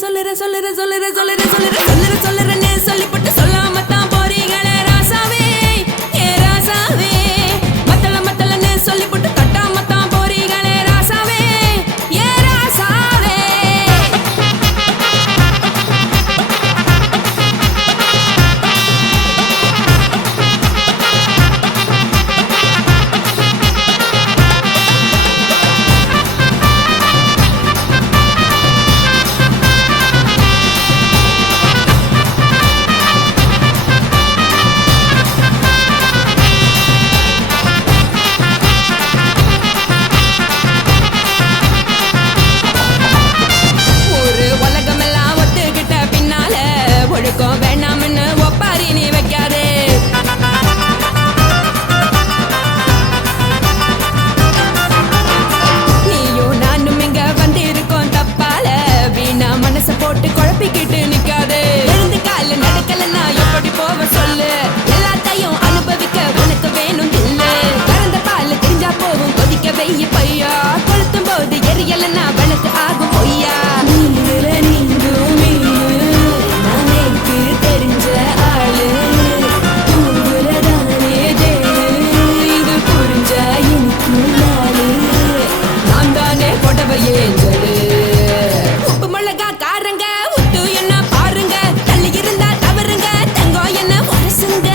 சொல்லுறேன்னு சொல்லிப்பட்டு சொல்லாம தான் போறீங்களே ராசாவே ஏ ராசாவே மத்தளன்னு சொல்லிப்பட்டு தட்டாம தான் போறீங்களே ராசாவே ஏ ராசாவே வேணாம்னு ஒப்பாரி நீ வைக்காதே நீயும் நானும் இங்க வந்து இருக்கோம் தப்பால வீணா மனச போட்டு குழப்பிக்கிட்டு நிக்காதே எழுந்து கால நடக்கலன்னா எப்படி போவ சொல்லு எல்லாத்தையும் அனுபவிக்க உனக்கு வேணும் இல்லு கறந்த பால் தெரிஞ்சா போகும் கொதிக்க வெய்ய பையா கொளுத்தும் போது எரியலன்னா வனக்கு ஆகும் பொய்யா உப்பு மிளகா காரங்க உத்து என்ன பாருங்க தள்ளி இருந்தா தவறுங்க தங்கம் என்ன உரசுங்க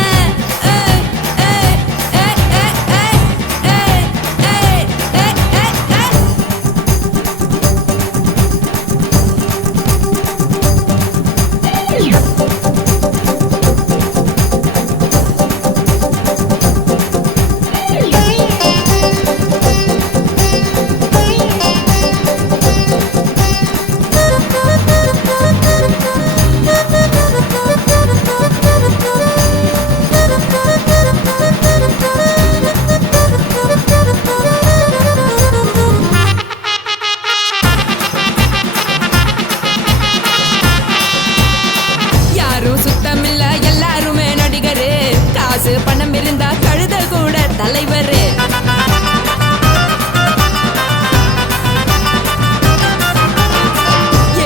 சுத்தமில்ல எல்லாருமே நடிகரு காசு பணம் இருந்தா கழுத கூட தலைவரு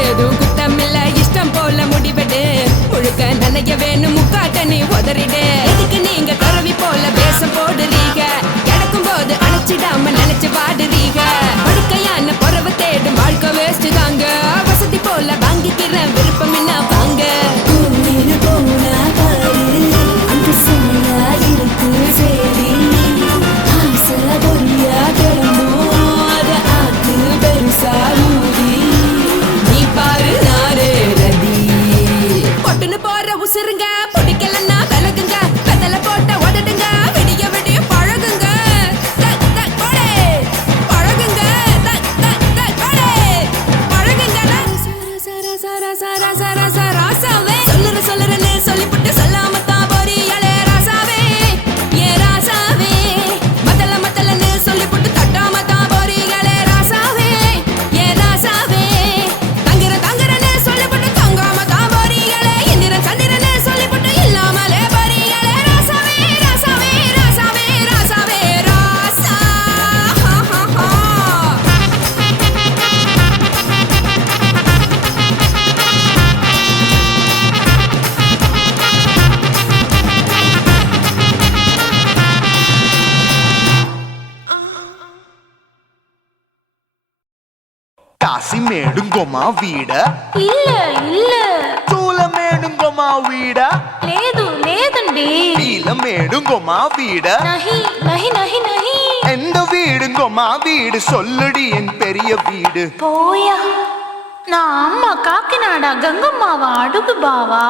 ஏதும் குத்தமில்ல இஷ்டம் போல முடிவெடு முழுக்க நனைய வேணும் முக்காட்ட நீ உதறிடு எதுக்கு நீங்க கருவி போல பேசம் போடுறீங்க கிடக்கும் போது அணைச்சிடாம நினைச்சு வாடுறீங்க படுக்கையான பொறவை தேடும் வாழ்க்கை வேஸ்ட் தாங்க வசதி போல வாங்கிக்கிற விருப்பம் என்ன வாங்க நீ பாரு நாரே ரதி பொட்டுன்னு போற உசுருங்க பிடிக்கலன்னா விலகுங்க வெத்தல போட்ட உதடுங்க விடிய விடிய பழகுங்க பழகுங்க பழகுங்க ராசாவே சொல்லுறேன்னு சொல்லிப்பட்டு சொல்லாம தான் போறீங்களே ராசாவே ஏ ராசாவே மத்தளன்னு சொல்லிப்பட்டு தட்டாம தான் போறீங்களே ராசாவே ஏ ராசாவே தங்குறேன்னு சொல்லிப்பட்டு தங்காம தான் போறீங்களே இந்திரன் சந்திரன்னு சொல்லிப்பட்டு இல்லாமலே போறீங்களே ராசாவே ராசாவே ராசாவே ராசாவே ராசா కాసి మేడుంగోమా వీడ இல்ல இல்ல చూల మేడుంగోమా వీడ లేదు లేదండి వీల మేడుంగోమా వీడ நஹி நஹி நஹி நஹி எந்த வீடுங்கோமா வீடு சொல்லுடி என் பெரிய வீடு போயா நான் அம்மா காக்கிநாடா கங்கம்மாவா அடுகு பாவா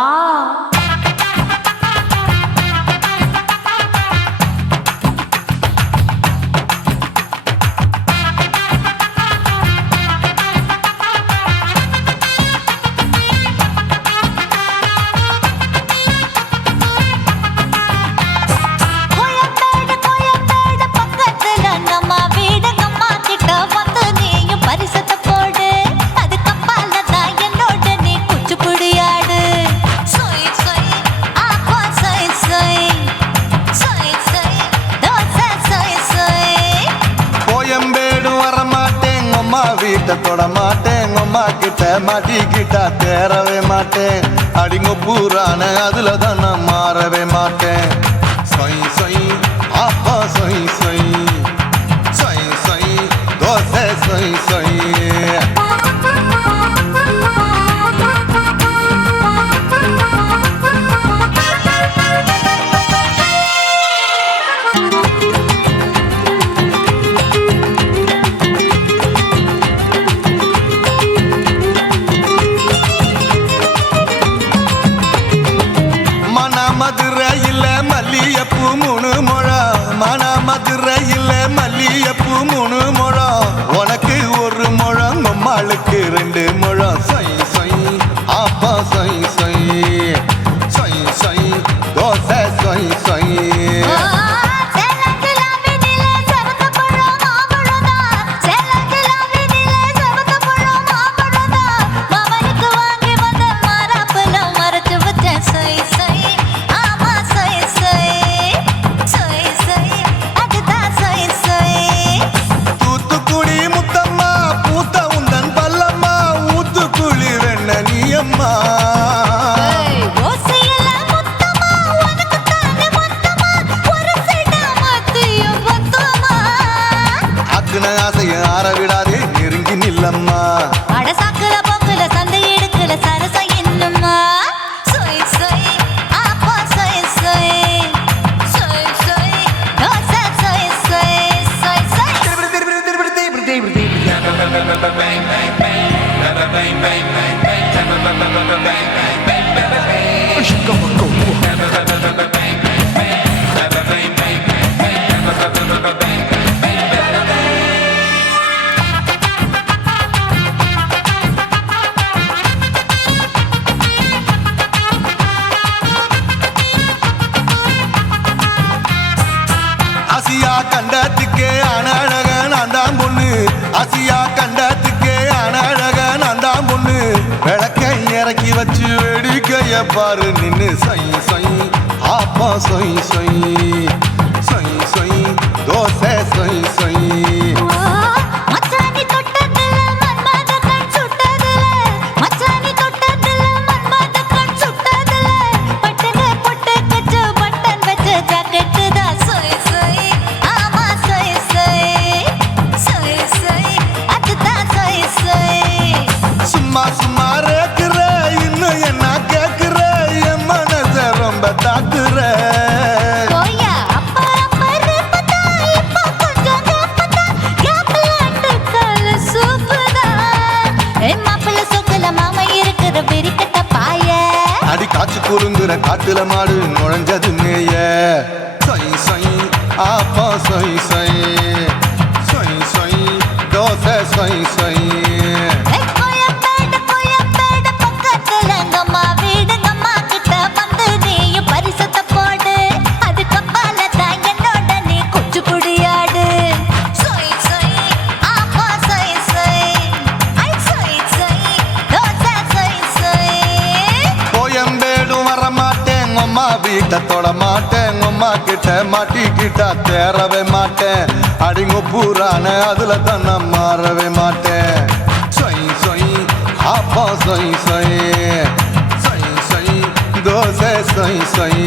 பரிசத்தை போடு அது கப்பால தான் என்னோட நீ குச்சிப்புடியாடு மாட்டேன் அம்மா கிட்ட மாட்டிக்கிட்டா தேரவே மாட்டேன் அடிங்க பூரான அதுல தான் நான் மாறவே மாட்டேன் சொய் சொய் அப்பா சொய் சொய் சொய் சொய் தோசை சொய் சொய் மதுரையில் மல்லியப்பூ 3 முழம் மன மதுரையில் மல்லியப்பூ 3 முழம் உனக்கு 1 முழம் நம்மளுக்கு 2 முழம் சொய் சொய் அப்பா சொய் சொய் சொய் சொய் தோசை சொய் சொய் ஆரவிடாதே நெருங்கி நில்லம்மா அடசாக்குல போக்குல சந்தை எடுக்கல சரச என்னம்மா சொய் சொய் அப்பா சொய் சொய் சொய் சொய் தோசை சொய் சொய் சொய் சொய் ஆசியா கண்டத்துக்கே அனழக நான் தான் பொண்ணு ஆசியா கண்டத்துக்கே அனழக நான் தான் பொண்ணு விளக்கை இறக்கி வச்சு வேடிக்கைய பாரு நின்னு சொய் சொய் ஆப்பா சொய் சொய் சொய் சொய் தோசை சொய் சொய் மச்சானி தொட்டதுல மன்மத கண் சுட்டதுல மச்சானி தொட்டதுல மன்மத கண் சுட்டதுல பட்டன பொட்டு கச்சு பட்டன் வச்ச ஜாக்கெட் தான் சொய் சொய் ஆமா சொய் சொய் சொய் சொய் அதுதான் சொய் சொய் சும்மா சும்மா ரேக்குற இன்னும் என்ன கேக்குற என் மனச ரொம்ப தாக்குற கோயா அப்பர் பத்தா இப்ப கொஞ்சம் கேப்பதா கேப்பலாட்டு கால சூப்பரா ஏ மாப்பிள்ள சொக்கல மாமா இருக்கிற வெறிக்கட்ட பாய அடி காய்ச்சி குறுங்குற காட்டுல மாடு நுழைஞ்சது மேய சொய் சொய் ஆப்பா சொய் சொய் சொய் சொய் தோசை சொய் சொய் கோயம்பேடு பக்கத்துல எங்கம்மா வீடுங்கம்மா கிட்ட வந்து நீயும் பரிசத்தை போடு அதுக்கு பால தான் என்னோட நீ குச்சி புடியாடு சொய் சொய் ஆப்பா சொய் சொய் ஐ சொய் சொய் தோசை சொய் சொய் கோயம்பேடும் வர மாட்டேன் அம்மா வீட்டை தொட மாட்டேன் அம்மா கிட்ட மாட்டிக்கிட்டா தேரவே மாட்டேன் அடிங்க பூரான அதுல தான் நான் மாறவே மாட்டேன் சொய் சொய் ஆப்பா சொய் சொய் சொய் சொய் தோசை சொய் சொய்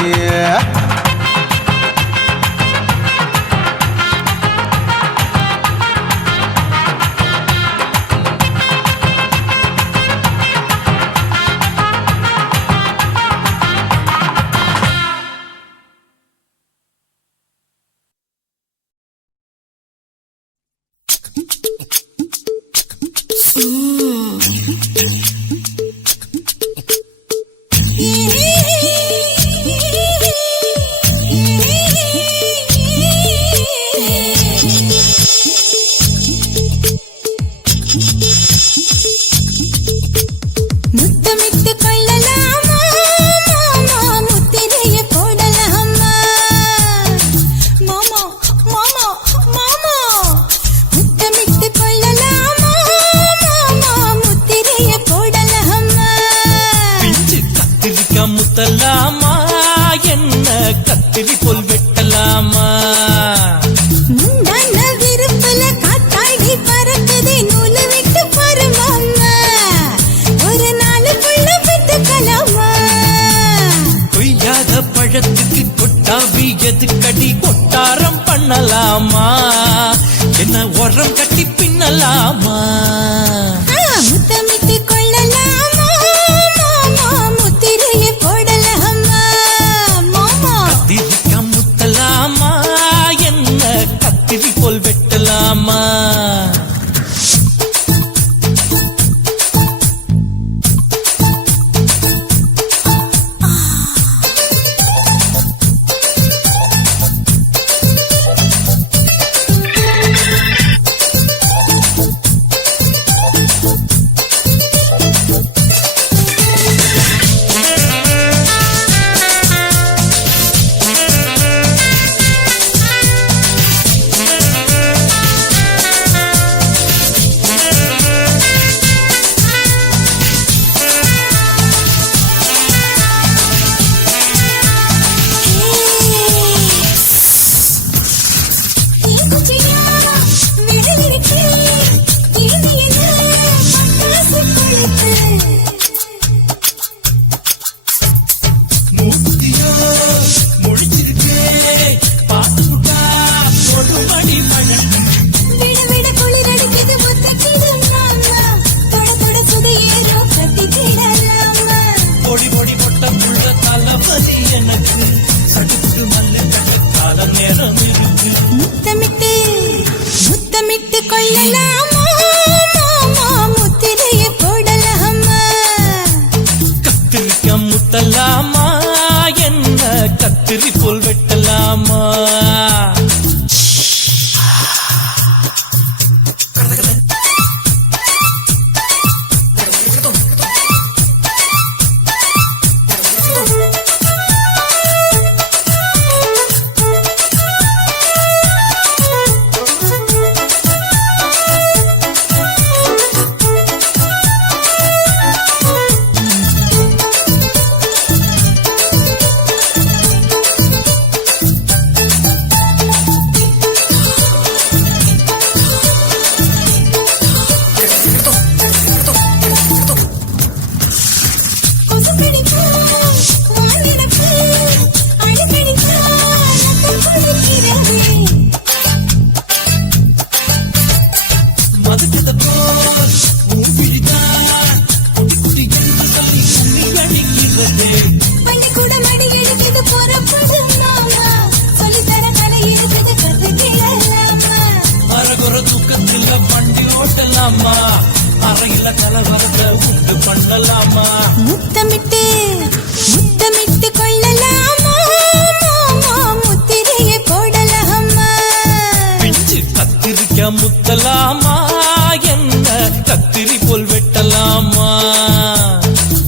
அம்மா.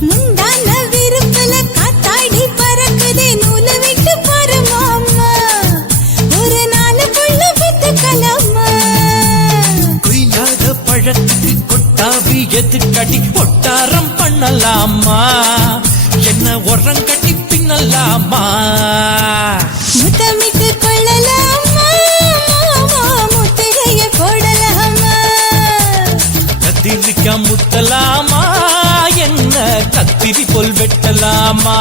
முந்தான விருப்பல காத்தாடி பறக்குதே நூலை விட்டு பரமாமா ஒரு நாளுக்குள்ள வித்துக்கலாமா. கொய்யாத பழத்துக்கு கொட்டாவி எதுக்கடி ஒட்டாரம் பண்ணலாமா என்ன உரம் கட்டி பின்னலாமா. முத்தமிட்டு கொள்ளலாமா முத்திரைய போடலாமா. கத்திரிக்கா முத்தலாமா என்ன கத்திரி போல் வெட்டலாமா.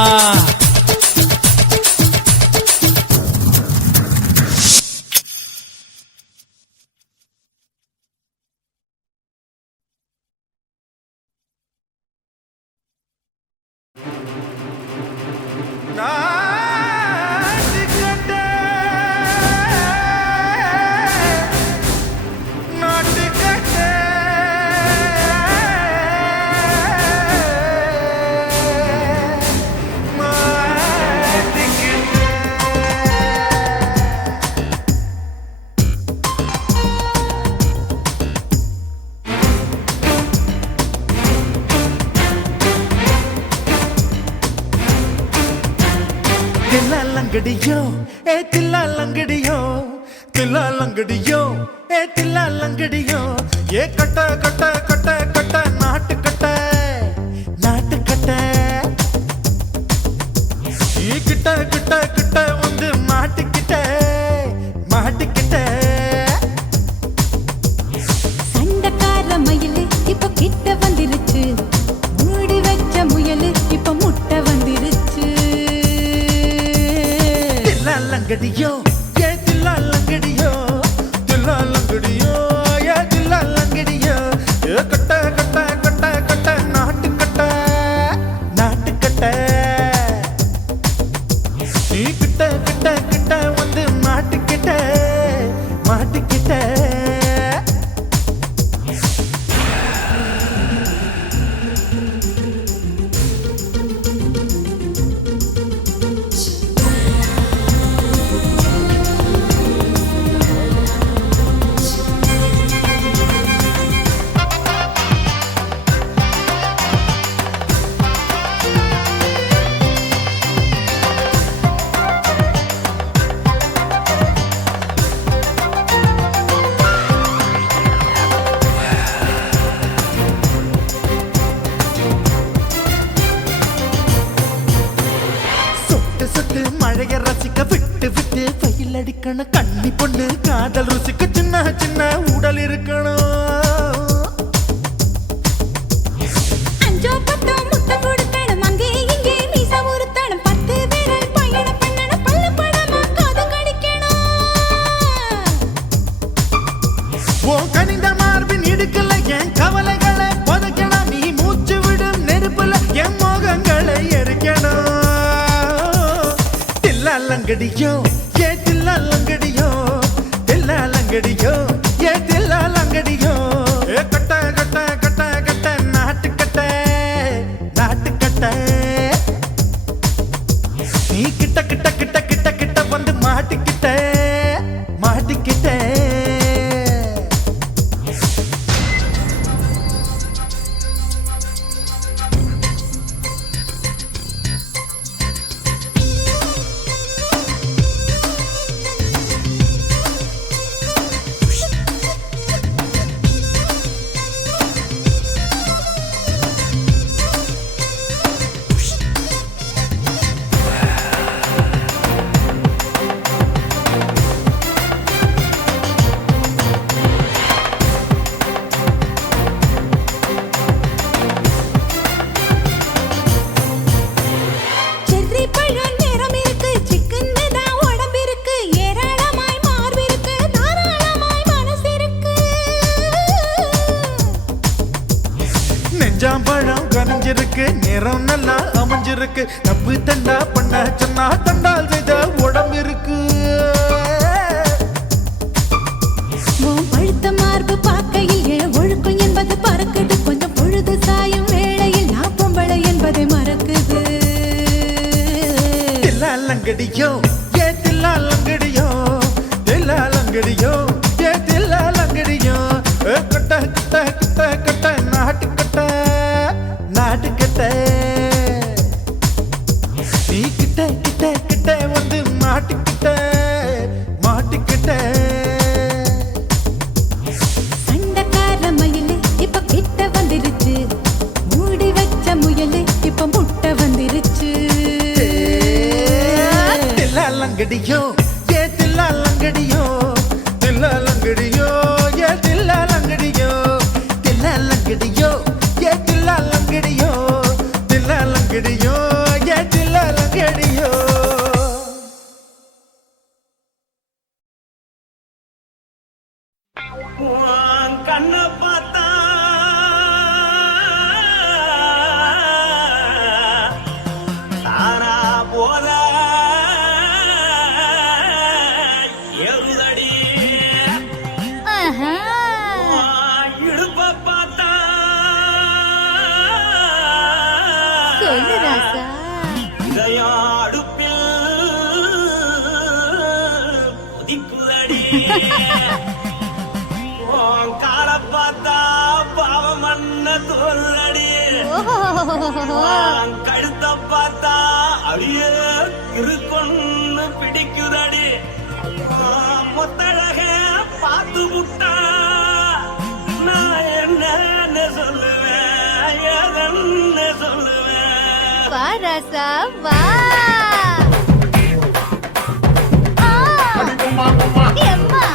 தில்லாலங்கடியோ ஏ தில்லாலங்கடியோ தில்லாலங்கடியோ ஏ தில்லாலங்கடியோ ஏ கட்ட கட்ட கட்ட கட்ட நாட்டு கட்ட நாட்டு கட்ட நீ கிட்ட கிட்ட கிட்ட வந்து மாட்டிக்கிட்ட மாட்டிக்கிட்ட. சண்டக்கார மயிலு இப்ப கிட்ட வந்துருச்சு மூடி வச்ச முயலு இப்ப முட்டை வந்துருச்சு. தில்லாலங்கடியோ ஏ தில்லாலங்கடியோ தில்லாலங்கடியோ ஏ தில்லாலங்கடியோ ஏ கட்ட கட்ட கட்ட கட்ட நாட்டு கட்ட நாட்டு கட்ட நீ கிட்ட கிட்ட கிட்ட வந்து மாட்டிக்கிட்ட மாட்டிக்கிட்ட. சொட்டு மழைய ரசிக்க விட்டு விட்டு வெயில் அடிக்கணும் கண்ணி பொண்ணு காதல் ருசிக்க சின்ன சின்ன உடல் இருக்கணும். அஞ்சோ பத்தோ முட்டை கொடுக்கணும் அங்கே இங்கே மீச உருத்தணும் 10 விரல் பயணம் பண்ணணும் பல்ல படமா காது கடிக்கணும். ஓ கனிந்த மார்பின் இடுக்கல என் கவலைகளை புதைக்கணும் நீ மூச்சு விடும் நெருப்புல என் மோகங்களை எரிக்கணும். தில்லாலங்கடியோ ஏ தில்லாலங்கடியோ தில்லாலங்கடியோ ஏ தில்லாலங்கடியோ ஏ கட்ட கட்ட கட்ட கட்ட நாட்டு கட்ட நாட்டு கட்ட நீ கிட்ட கிட்ட கிட்ட கிட்ட கிட்ட வந்து மாட்டிக்கிட்ட மாட்டிக்கிட்ட. செர்ரி பழம் நிறம் இருக்கு சிக்கன்னு தான் உடம்பு இருக்கு ஏராளமாய் மார்பு இருக்கு தாராளமாய் மனசு இருக்கு. நெஞ்சாம்பழம் கனிஞ்சிருக்கு நிறம் நல்லா அமைஞ்சிருக்கு தப்பு தண்டா பண்ண சொன்னா தண்டால் செய்த உடம்பு இருக்கு. உன் பழுத்த மார்பு பார்க்கையில் என் ஒழுக்கம் என்பது பறக்குது கொஞ்சம் பொழுது சாயும் வேளையில் நான் பொம்பளை என்பதை மறக்குது. தில்லாலங்கடியோ ஏ தில்லாலங்கடியோ தில்லாலங்கடியோ ஏ தில்லாலங்கடியோ கட்ட கட்ட கட்ட கட்ட நாட்டு கட்ட லங்கடியோ ஏ தில்லா லங்கடியோ தில்லா லங்கடியோ ஏ தில்லா லங்கடியோ தில்லா லங்கடியோ ஏ தில்லா லங்கடியோ தில்லா லங்கடியோ ஏ தில்லா லங்கடியோ கண்ண பார்த்தா தானா போல எருதடி இடுப்ப பார்த்தா சொல்லு ராசா இதயம் அடுப்பில் உதிக்குதடி கால பார்த்தா பாவம் மண்ண தோல்றடி கழுத்த பார்த்தா அடிய இருக்குன்னு பிடிக்குதடி மொத்தழக பார்த்து விட்டா நான் என்ன சொல்லுவேன் ஏதன்னு சொல்லுவேன் வா ராசா வா எம்மா எப்பா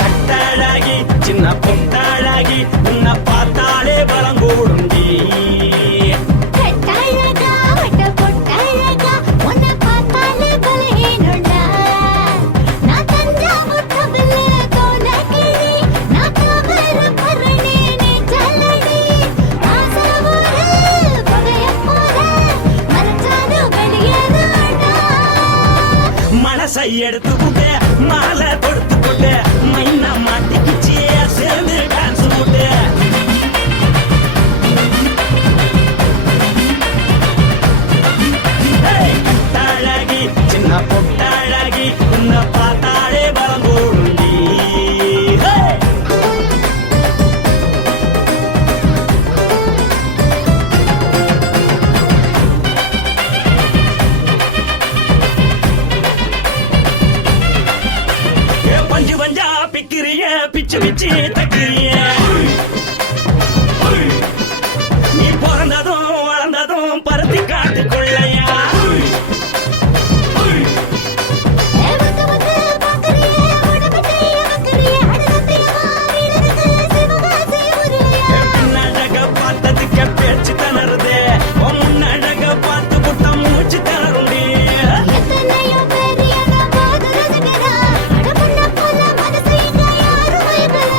கட்டாழாகி சின்ன பொட்டாழாகி உன்னை பார்த்தாலே பலங்கூடுண்டி கட்டாழகா வட்ட பொட்டாழகா உன்னை பார்த்தாலே பலஹீனண்டா நான் தஞ்சாவூர் தபல கோலகிரி நான் தவறு பரணி நீ ஜல்லடி ஆசரவூரு பகைய போல மனச்சாது வெளியேறாடா மனசை எடுத்து புட்டு மாலை கொடுத்து புட்டு மைனா மாட்டிக்கிச்சு சேர்ந்து டான்ஸ் முட்டு கட்டாழகி சின்ன பொட்டாழகி உன்னை பார்த்தாலே பலம் கூடுண்டி பஞ்சு பஞ்சா பிக்கிறிய பிச்சு பிச்சு தக்கிறிய நீ பிறந்ததும் வளர்ந்ததும் பருத்தி காட்டுக்குள்ளையா வந்து வந்து பாக்கறியே உடம்பத்தைய வக்கறியே அடுத்தத்தைய வீரருக்கு சிவகாசி உருளையா பின்னழக பார்த்ததுக்கு பேச்சு தளருது முன்னழக பார்த்து புட்ட மூச்சு தளருண்டி எத்தனையோ பேர் என்ன போது ரசிக்கிறா அடபுள்ள போல மனசு இங்க யாரும் வைக்கல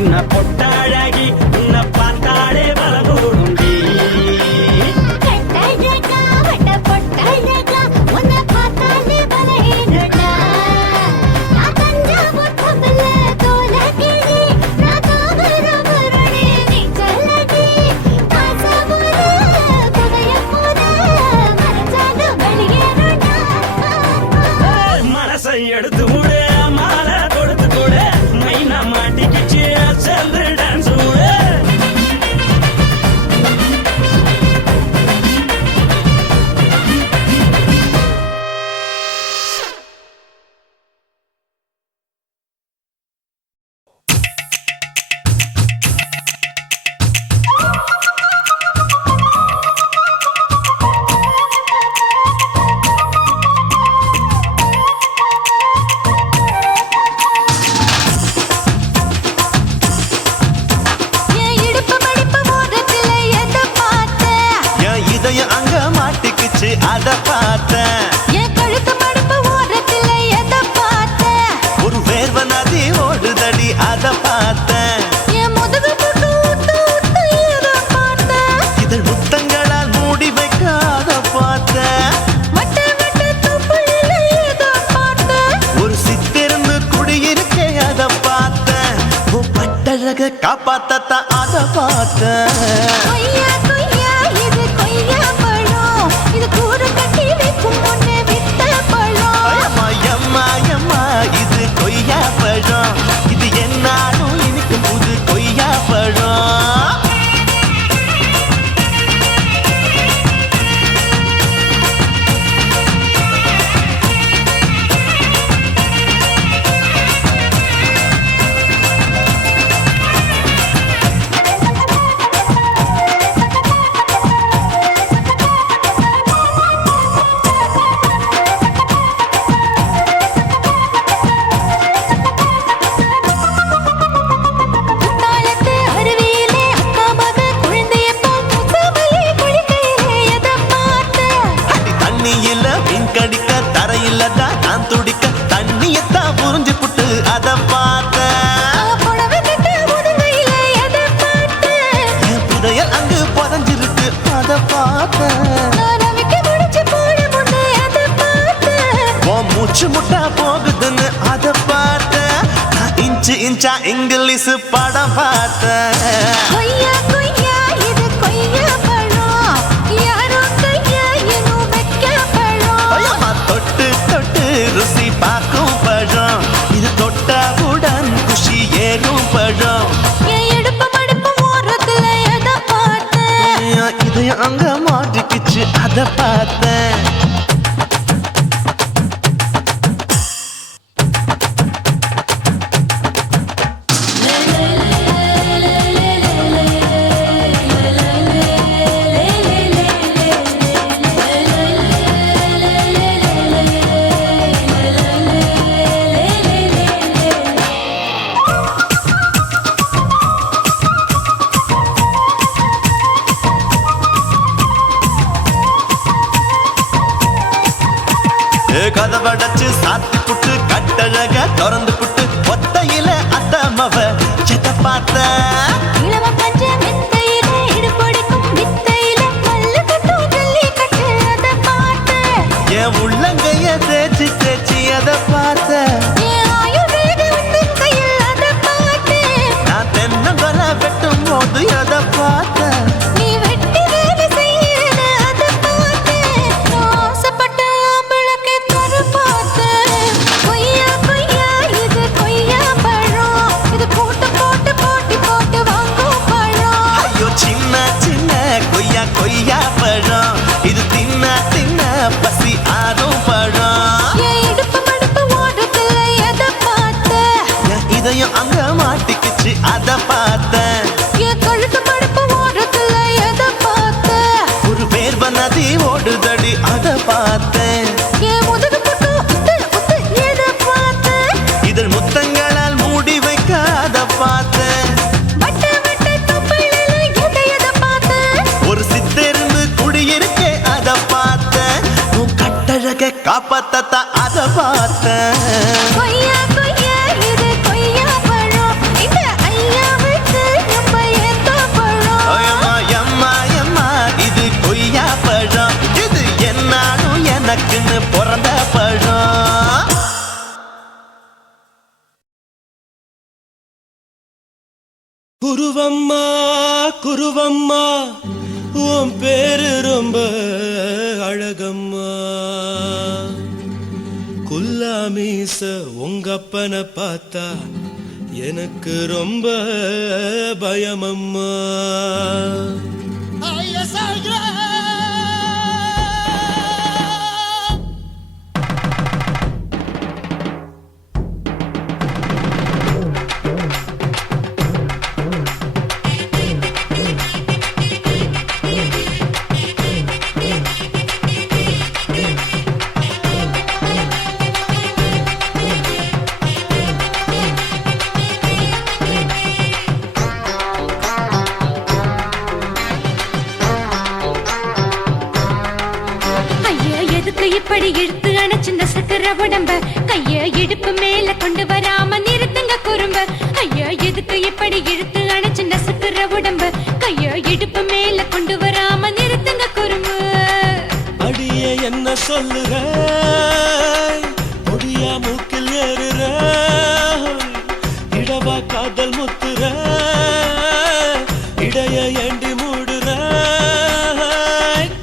சின்ன பொட்டாழகி உன்னை பார்த்தாலே பலகூடுண்டி கட்டழகா வட்ட பொட்டழகா உன்னை பார்த்தாலே பலஹீனடா நான் தஞ்சாவூர் கமல தோலகிரி நான் தாவரபரணி நீ சொல்லடி காசபுர கவையபுர மரச்சாலும் வெளியேறடா மனசை எடுத்து விடு மாலை கொடுத்து கொடு மைனா மாட்டிக்கிச்சு சேர்ந்து டான்ஸ் விடு என் இடுப்பு மடிப்பு ஓரத்துல எதை பார்த்தேன் என் இதயம் அங்க மாட்டிக்குச்சு அத பார்த்தேன் என் கழுத்து மடிப்பு ஓரத்துல எதை பார்த்தேன் ஒரு வேர்வ நதி ஓடுதடி அத பார்த்தேன் என் முதுகு புட்டு ஊத்து ஊத்து எதை பார்த்தேன் இதழ் முத்தங்களால் மூடி வைக்க அத பார்த்தேன் வட்ட வட்ட தொப்புள்ள எதை பார்த்தேன் ஒரு சித்திருந்து குடியிருக்கே அத பார்த்தேன் உன் பட்டழக காப்பாத்தத்தான் அத பார்த்தேன் கொய்யா கொய்யா இது கொய்யா பழம் இது கூறு கட்டி வைக்கும் முன்னே வித்த பழம் அம்மா எம்மா எம்மா இது கொய்யா பழம் இது என்னாலும் இனிக்கும் புது கொய்யா பழம் குத்தாலத்து அருவியிலே அக்கா மக குழந்தைய போல் முகமையே குளிக்கையிலே எதை பார்த்தேன் அடி தண்ணியில மீன் கடிக்க தரையில்லடா நான் துடிக்க தண்ணியத்தான் புரிஞ்சு புட்டு அத பார்த்தேன் புடவை கட்ட முதுகையில எதை பார்த்தேன் என் புதையல் அங்கு புதஞ்சிருக்கு அத பார்த்தேன் நான் ரவிக்கு முடிச்சு போட முன்னே எதை பார்த்தேன் உன் மூச்சு முட்டா போகுதுன்னு அத பார்த்தேன் நான் இன்ச்சு இன்ச்சா இங்கிலீஷ் படம் பார்த்தேன் கொய்யா கொய்யா இது கொய்யா பழம் யாரோ கையா இன்னும் வைக்க பழம் ஐயம்மா தொட்டு தொட்டு ருசி பார்க்கும் பழம் இது தொட்டாவுடன் குஷி ஏறும் பழம் என் இடுப்பு மடிப்பு ஓரத்துல எதை பார்த்தேன் என் இதயம் அங்க மாட்டிக்கிச்சு அத பார்த்தேன் கதவடைச்சு சாத்தி புட்டு கட்டழக திறந்து புட்டு ஒத்தையில அத்தமவ செத்த பார்த்த இளவ பஞ்ச மெத்தையில இடுப்படிக்கும் வித்தையில மல்லு கட்டும் ஜல்லி கட்டு அதை பார்த்தேன் என் உள்ளங்கைய தேய்ச்சி தேய்ச்சி அத பார்த்த என் ஆயுர்வேத உந்தன் கையில் அதை பார்த்தேன் நான் தென்னங்கொலை வெட்டும் போது அத பார்த்த நீ வெட்டி வேலை செய்யறத அதை பார்த்தேன் நான் ஆசைப்பட்ட ஆம்பளக்கு தர பார்த்தேன் கொய்யா கொய்யா இது கொய்யா பழம் இது கூட்டு போட்டு போட்டி போட்டு வாங்கும் பழம் ஐயோ சின்ன சின்ன கொய்யா கொய்யா பழம் இது தின்ன தின்ன பசி ஆறும் பழம் என் இடுப்பு மடுப்பு ஓட்டத்துல எதை பார்த்தேன் என் இதயம் அங்க மாட்டிக்கிச்சு அத பார்த்தேன் என் கழுத்து மடுப்பு ஓட்டத்துல எதை பார்த்தேன் ஒரு வேர்வ நதி ஓடுதடி அத பார்த்தேன் என் முதுகு புட்டு உத்து உத்து எதை பார்த்தேன் இதழ் முத்தங்களால் மூடி வைக்க அத பார்த்தேன் வட்ட வட்ட தொப்புளில எதை பார்த்தேன் ஒரு சித்தெருந்து குடியிருக்கே அத பார்த்தேன் உன் கட்டழக காப்பாத்தத்தான் அத பார்த்தேன் கொய்யா கொய்யா இது கொய்யா பழம் இந்த ஐயா குருவம்மா குருவம்மா உன் பேரு ரொம்ப அழகம்மா குல்லாமீச உங்க அப்பனை பார்த்தா எனக்கு ரொம்ப பயமம்மா இப்படி இழுத்து அணைச்சு நசுக்கிற உடம்ப கைய இடுப்பு மேல கொண்டு வராம நிறுத்துங்க குறும்ப ஐயா எதுக்கு இப்படி இழுத்து அணைச்சு நசுக்கிற உடம்ப கைய இடுப்பு மேல கொண்டு வராம நிறுத்துங்க குறும்பு அடியே என்ன சொல்லுற முடியா மூக்கில் ஏறுற இடவா காதல் முத்துற இடைய ஏண்டி மூடுற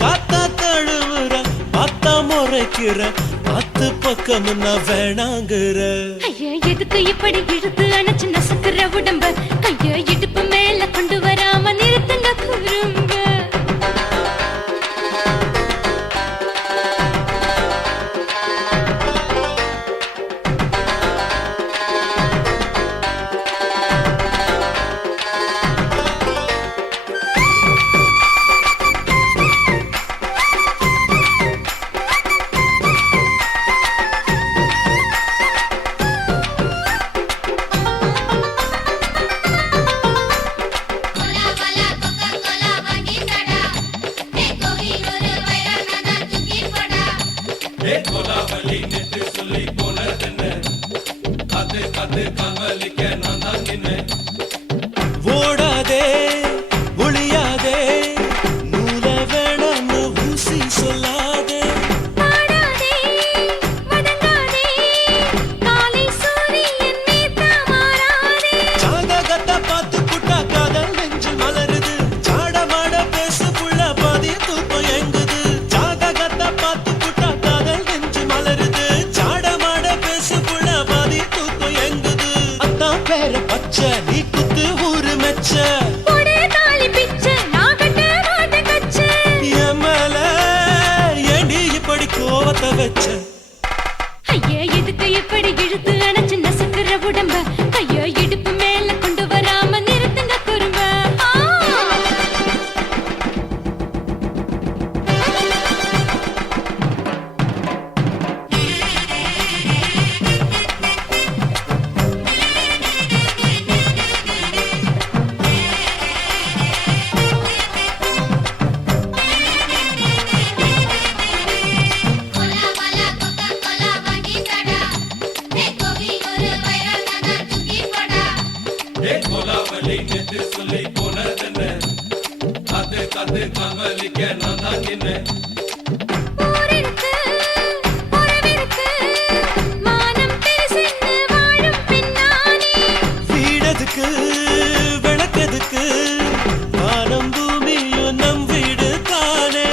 காத்தா தழுவுற பார்த்தா முறைக்கிற பத்து பக்கம் நான் வேணாங்குற ஐயா எதுக்கு இப்படி இழுத்து அணைச்சு நசுக்கிற உடம்ப கைய இடுப்பு மேல கொண்டு வராம நிறுத்துங்க குறும்ப ஓடாதே ஒளியாதே நூல வேணான்னு ஊசி சொல்லாதே ஜாதகத்தை பார்த்து புட்டா காதல் நெஞ்சு மலருது சாடமாட பேசு புள்ள பாதி தூக்கம் எங்குது ஜாதகத்தை பார்த்து புட்டா காதல் நெஞ்சு மலருது சாடமாட பேசு புள்ள பாதி தூக்கம் எங்குது அத்தான் பேர பச்சை நீ குத்து ஊரு மெச்ச எமல ஏண்டி இப்படி கோவத்தை வச்ச ஐயா எதுக்கு இப்படி இழுத்து அணைச்சு நசுக்கிற உடம்ப கைய இடுப்பு மேல கொண்டு வராம நிறுத்துங்க குறும்ப வீடதுக்கு விளக்கதுக்கு வானம் பூமியும் நம் வீடு தானே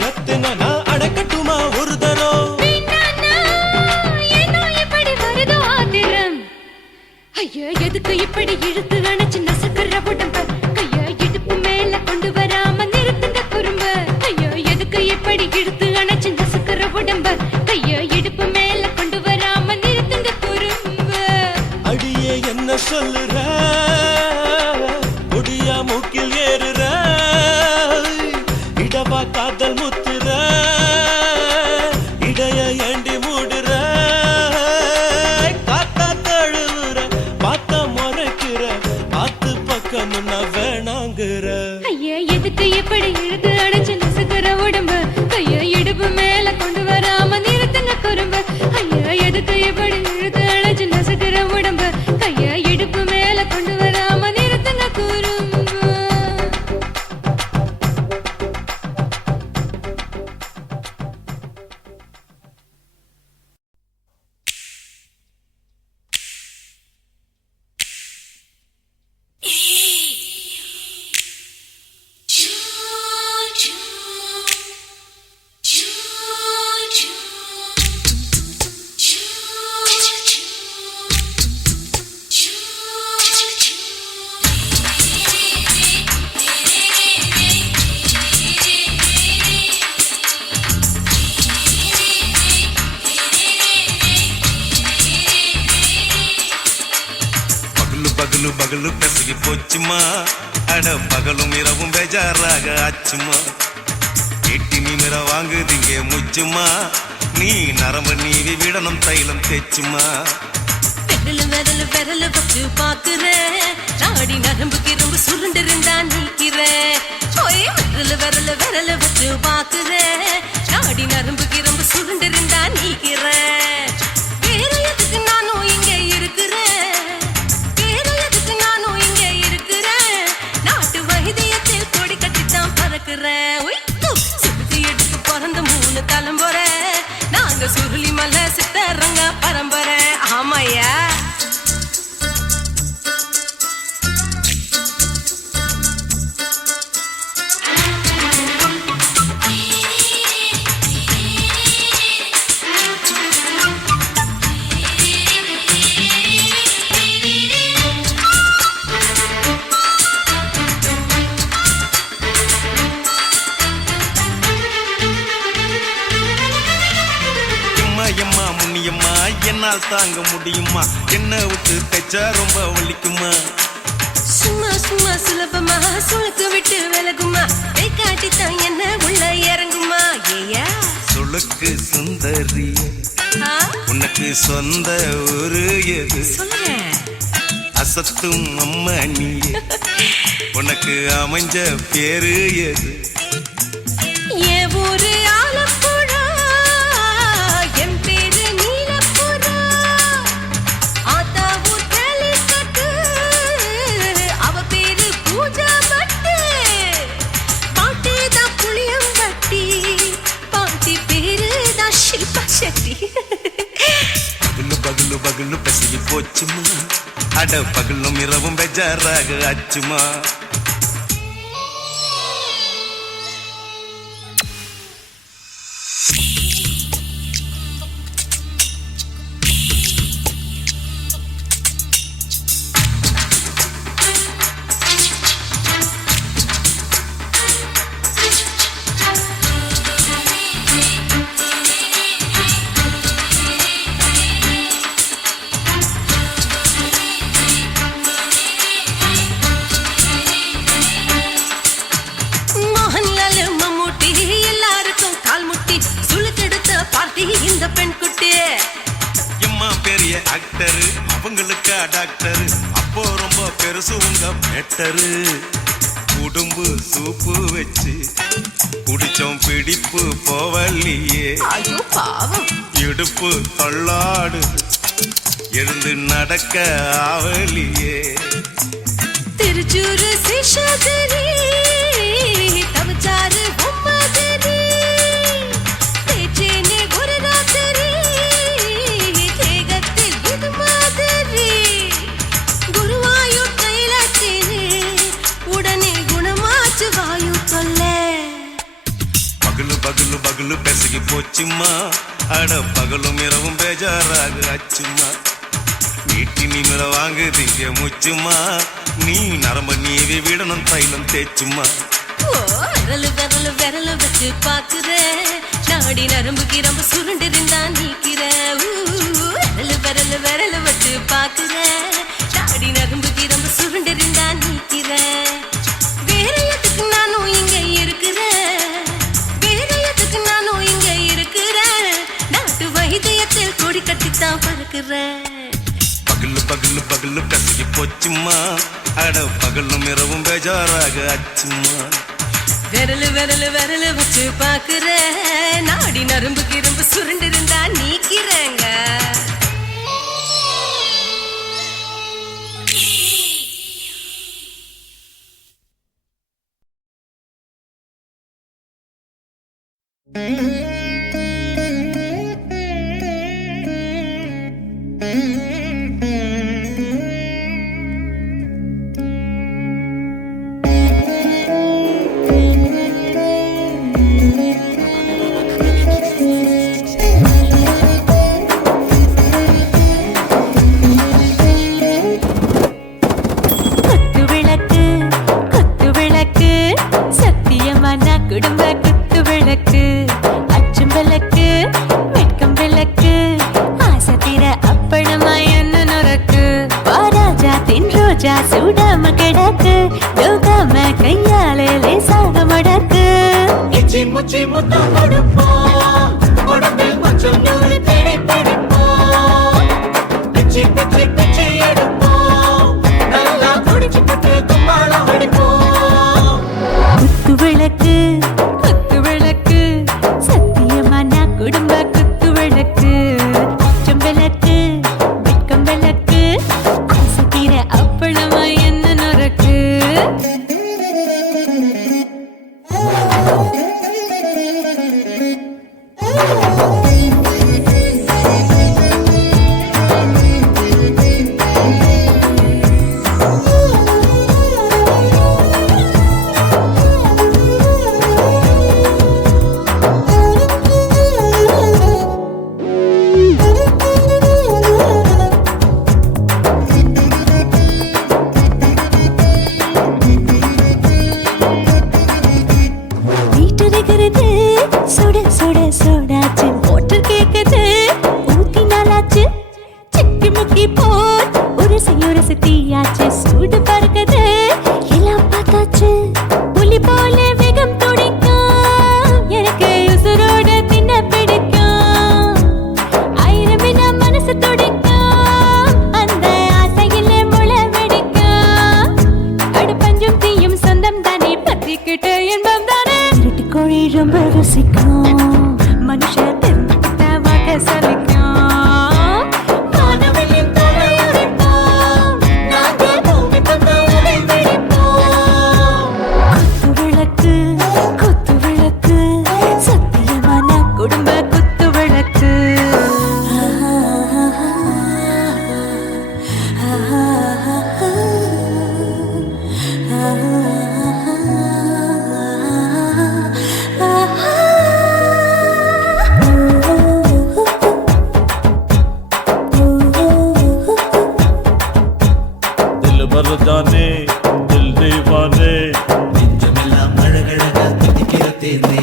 ரத்தின நான் அடக்கட்டுமா ஒரு தரம் ஐயா எதுக்கு இப்படி இழுத்து அணைச்சு நசுக்கிற உடம்ப கைய இடுப்பு மேல கொண்டு வராம நிறுத்துங்க குறும்ப ஐயா எதுக்கு இப்படி இழுத்து அணைச்சு நசுக்கிற உடம்ப கைய இடுப்பு மேல கொண்டு வராம நிறுத்துங்க குறும்ப அடியே என்ன சொல்லுற முடியா மூக்கில் ஏறுற இடவா காதல் முத்துற இடைய ஏண்டி மூடுற காத்தா தழுவுற பார்த்த முறைக்கிற ஆத்து பக்கம் நான் வேணாங்குற ஐயா எதுக்கு இப்படி இழுத்து அணைச்சு நசுக்கிற உடம்ப கைய இடுப்பு மேல கொண்டு வராம நிறுத்துங்க குறும்ப ஐயா எதுக்கு இப்படி இழுத்து அணைச்சு நசுக்கிற உடம்ப பகலு பகலு பெசகி போச்சுமா அட பகலும் இரவும் பேஜாராக ஆச்சுமா எட்டி நிமிர வாங்குதிங்க முச்சுமா நீ நரம்பு நீவி விடணும் தைலம் தேச்சுமா விரலு விரலு வச்சு பாக்குறேன் நாடி நரம்பு கிரம்பு சுருண்டிருந்தா நீக்கிறேன் ஓய் விரலு விரலு வச்சு பாக்குறேன் நாடி நரம்பு கிரம்பு சுருண்டிருந்தா நீக்கிறேன் வேற எதுக்கு நானும் இங்க இருக்கிறேன் வேற எதுக்கு நானும் இங்க இருக்கிறேன் நாட்டு வைத்தியத்தில் கொடி கட்டித்தான் பறக்கிறேன் சுத்தி எடுத்து பிறந்த 3 தலைமுறை நாங்க சுருளி மலை சித்தரங்க பரம்பரை ஆமாயா எம்மா முன்னியம்மா என்னால் தாங்க முடியுமா என்ன விட்டு தைச்சா ரொம்ப வலிக்குமா சும்மா சும்மா சுலபமா சுளுக்கு விட்டு விலகுமா கை காட்டித்தான் என்ன உள்ள இறங்குமா ஏயா சுளுக்கு சுந்தரி உனக்கு சொந்த ஊரு எது சொல்றேன் அசத்தும் அம்மா நீ உனக்கு அமைஞ்ச பேரு எது என் ஊரு ஆலப்புழா என் பேரு நீலப்புறா ஆத்தா ஊர் கேலிக்கட்டு அவ பேரு பூஜா பட்டு பாட்டி தான் புளியம்பட்டி பாட்டி பேரு தான் ஷில்பா செட்டி பகலு பகலு பகலு பசிக்கு போச்சுமா அட பகலும் இரவும் பெஜாராக ஆச்சுமா மோகன்லால் மம்மூட்டி எல்லாருக்கும் கால் முட்டி சுளுக்கெடுத்த பார்ட்டி இந்த பெண் குட்டி எம்மா பெரிய ஆக்டரு அவங்களுக்கா டாக்டரு அப்போ ரொம்ப பெருசு உங்க மேட்டரு உடும்பு சூப்பு வச்சு குடிச்சோம் பிடிப்பு போவல்லையே ஐயோ பாவம் இடுப்பு தள்ளாடு எழுந்து நடக்க ஆவலியே திருச்சூரு சேஷாதிரி தவச்சாரு பொம்மதிரி தேச்சேனே ஒரு ராத்திரி தேகத்தில் இது மாதிரி குருவாயூர் கைலாத்திரி உடனே குணமாச்சு வாயு சொல்ல பகலு பகலு பகலு பெசகி போச்சுமா அட பகலும் இரவும் பேஜாராக ஆச்சுமா நீட்டி நிமிர வாங்குதிங்க முச்சுமா நீ நரம்ப நீவி விடணும் தைலம் தேச்சுமா ஓ விரலு வச்சு பாக்குறேன் நாடி நரம்பு கிரம்பு சுருண்டிருந்தா நீக்கிறேன் விரலு வச்சு பாக்குறேன் நாடி நரம்பு கிரம்பு சுருண்டிருந்தா நீக்கிறேன் வேற எதுக்கு நானும் இங்க இருக்கிறேன் வேற எதுக்கு நானும் இங்க இருக்கிறேன் நாட்டு வைத்தியத்தில் கொடி கட்டித்தான் பறக்கிறேன் பகலு பகலு பகலு கசகி போச்சுமா அட பகலும் இரவும் பேஜாராக ஆச்சுமா விரலு வச்சு பாக்குறேன் நாடி நரம்பு கிரம்பு சுருண்டிருந்தா நீக்கிறேங்க குத்து விளக்கு சத்தியமான குடும்ப குத்து விளக்கு கிடக்கு யோகாம கையாலே லேசாக மடக்கு இச்சி முச்சி முத்தம் கொடுப்போம் உடம்பில் மச்சம் நூறு தேடி பிடிப்போம் பிச்சி பிச்சி பிச்சி எடுப்போம் நல்லா குடிச்சு பட்டு கும்பாலம் அடிப்போம் குத்து விளக்கு குத்து விளக்கு சத்தியமான குடும்ப குத்து விளக்கு பச்சம் விளக்கு வெட்கம் விளக்கு ஆசைக்கிற அப்பளமா என்ன நொறுக்கு வீட்டிருக்கிறது சுட சுட சுடாச்சு மோட்டர் கேக்குது ஊத்தி நாளாச்சு சிக்கி முக்கி போல் உரசி தீயாச்சு சூடு பறக்குது எல்லாம் பார்த்தாச்சு புலி போல வேகம் துடிக்கும் எனக்கு உசுரோட தின்ன பிடிக்கும் ஆயிரம் வினா மனசு துடிக்கும் அந்த ஆசையில முளை வெடிக்கும் அடு பஞ்சும் தீயும் சொந்தம் தானே பத்திக்கிட்டு என்பம் தானே இருட்டு கோழி ரொம்ப ருசிக்கும் மனுஷ தெரிஞ்சுக்கிட்ட வாட்ட சலிக்கும் வானவெளியின் தலையுடைப்போம் நாங்கள் பூமி பந்து உடை வெடிப்போம் குத்து விளக்கு சத்தியமான குடும்ப குத்து விளக்கு दिल भर जाने दिल दीवाने நெஞ்சமெல்லாம் அழகழகா தித்திக்கிறதேனே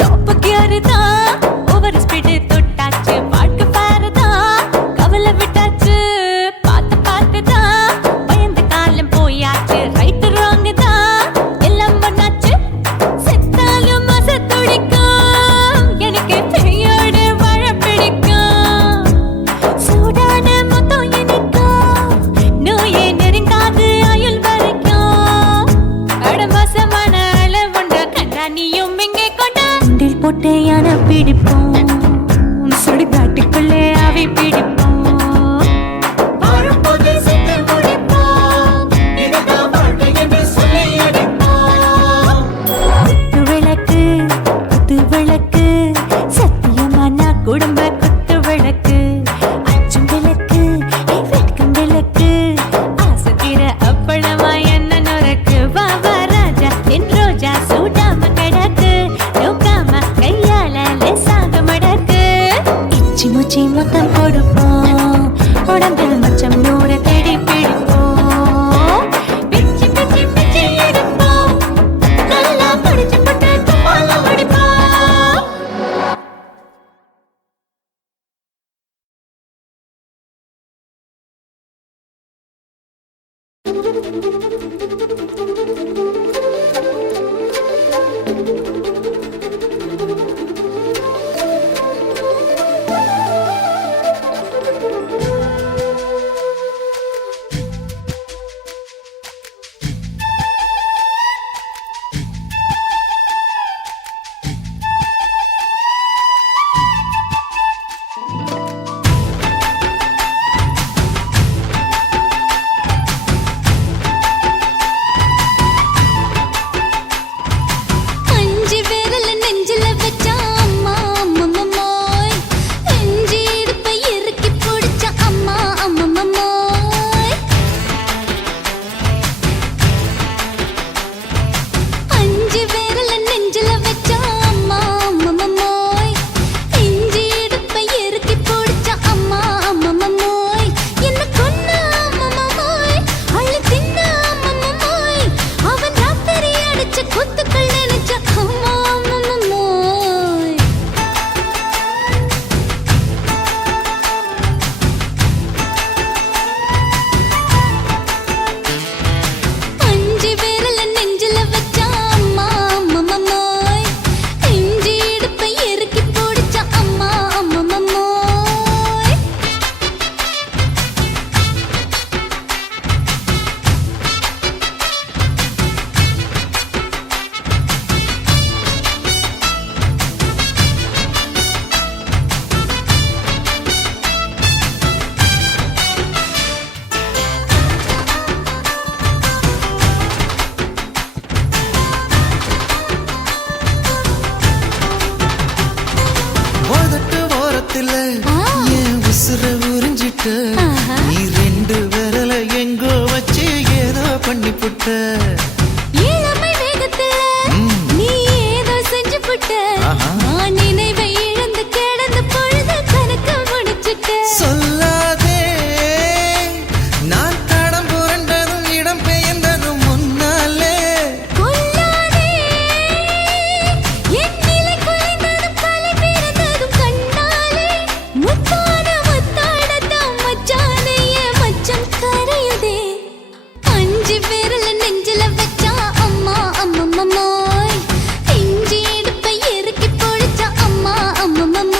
டாப் கியர் தான் ஓவர் ஸ்பீட் தொட்டாச்சு வாழ்க்கை பாரு தான் கவலை விட்டாச்சு பார்த்து தான் பயந்து காலம் போயாச்சு ரைட் ராங் தான் எல்லாம் பண்ணாச்சு செத்தாலும் மச துடிக்கும் எனக்கு பெரியோடு வாழ பிடிக்கும் சூடான மொத்தம் எனக்கும் நோயே நெருங்காது ஆயுள் வரைக்கும் அடமோசமான அளவுண்ட கண்டா நீயும் இங்கே கொண்டா உண்டில் போட்டு யானை பிடிப்போம் சுடுகாட்டுக்குள்ளே அவை பிடிப்போம் வாழும்போது செத்து முடிப்போம் இதுதான் வாழ்க்கை என்று சொல்லி அடிப்போம் குத்து விளக்கு சத்தியமான குடும்ப குத்து விளக்கு அச்சும் விளக்கு வெட்கம் விளக்கு ஆசைக்கிற அப்பளமா என்ன நொறுக்கு வா வா ராஜா என் ரோஜா சூடாம கிடக்கு நோக்காம கையால லேசாக மடக்கு இச்சி முச்சி மொத்தம் கொடுப்போம் உடம்பில் மச்சம் நூறு தேடி பிடிப்போம் பிச்சி பிச்சி பிச்சி எடுப்போம் நல்லா படிச்சு போட்டு கும்பாலம் அடிப்போம் புட்ட இளமை வேகத்துல நீ ஏதோ செஞ்சு புட்ட நான் நினைவை இழந்து கிடந்த பொழுது கணக்க முடிச்சிட்ட சொல்லாதே நான் தடம் புரண்டதும் இடம் பெயர்ந்ததும் முன்னாலே கொல்லாதே என் நிலை குலைந்ததும் கலை பிறந்ததும் கண்ணாலே முத்தான முத்தாடத்தான் மச்சானைய மச்சம் கரையுதே அஞ்சு விரல நெஞ்சில வச்சா அம்மா அம்மம்மோய் இஞ்சி இடுப்பை இறுக்கி பொடிச்சா அம்மா அம்மம்மோய்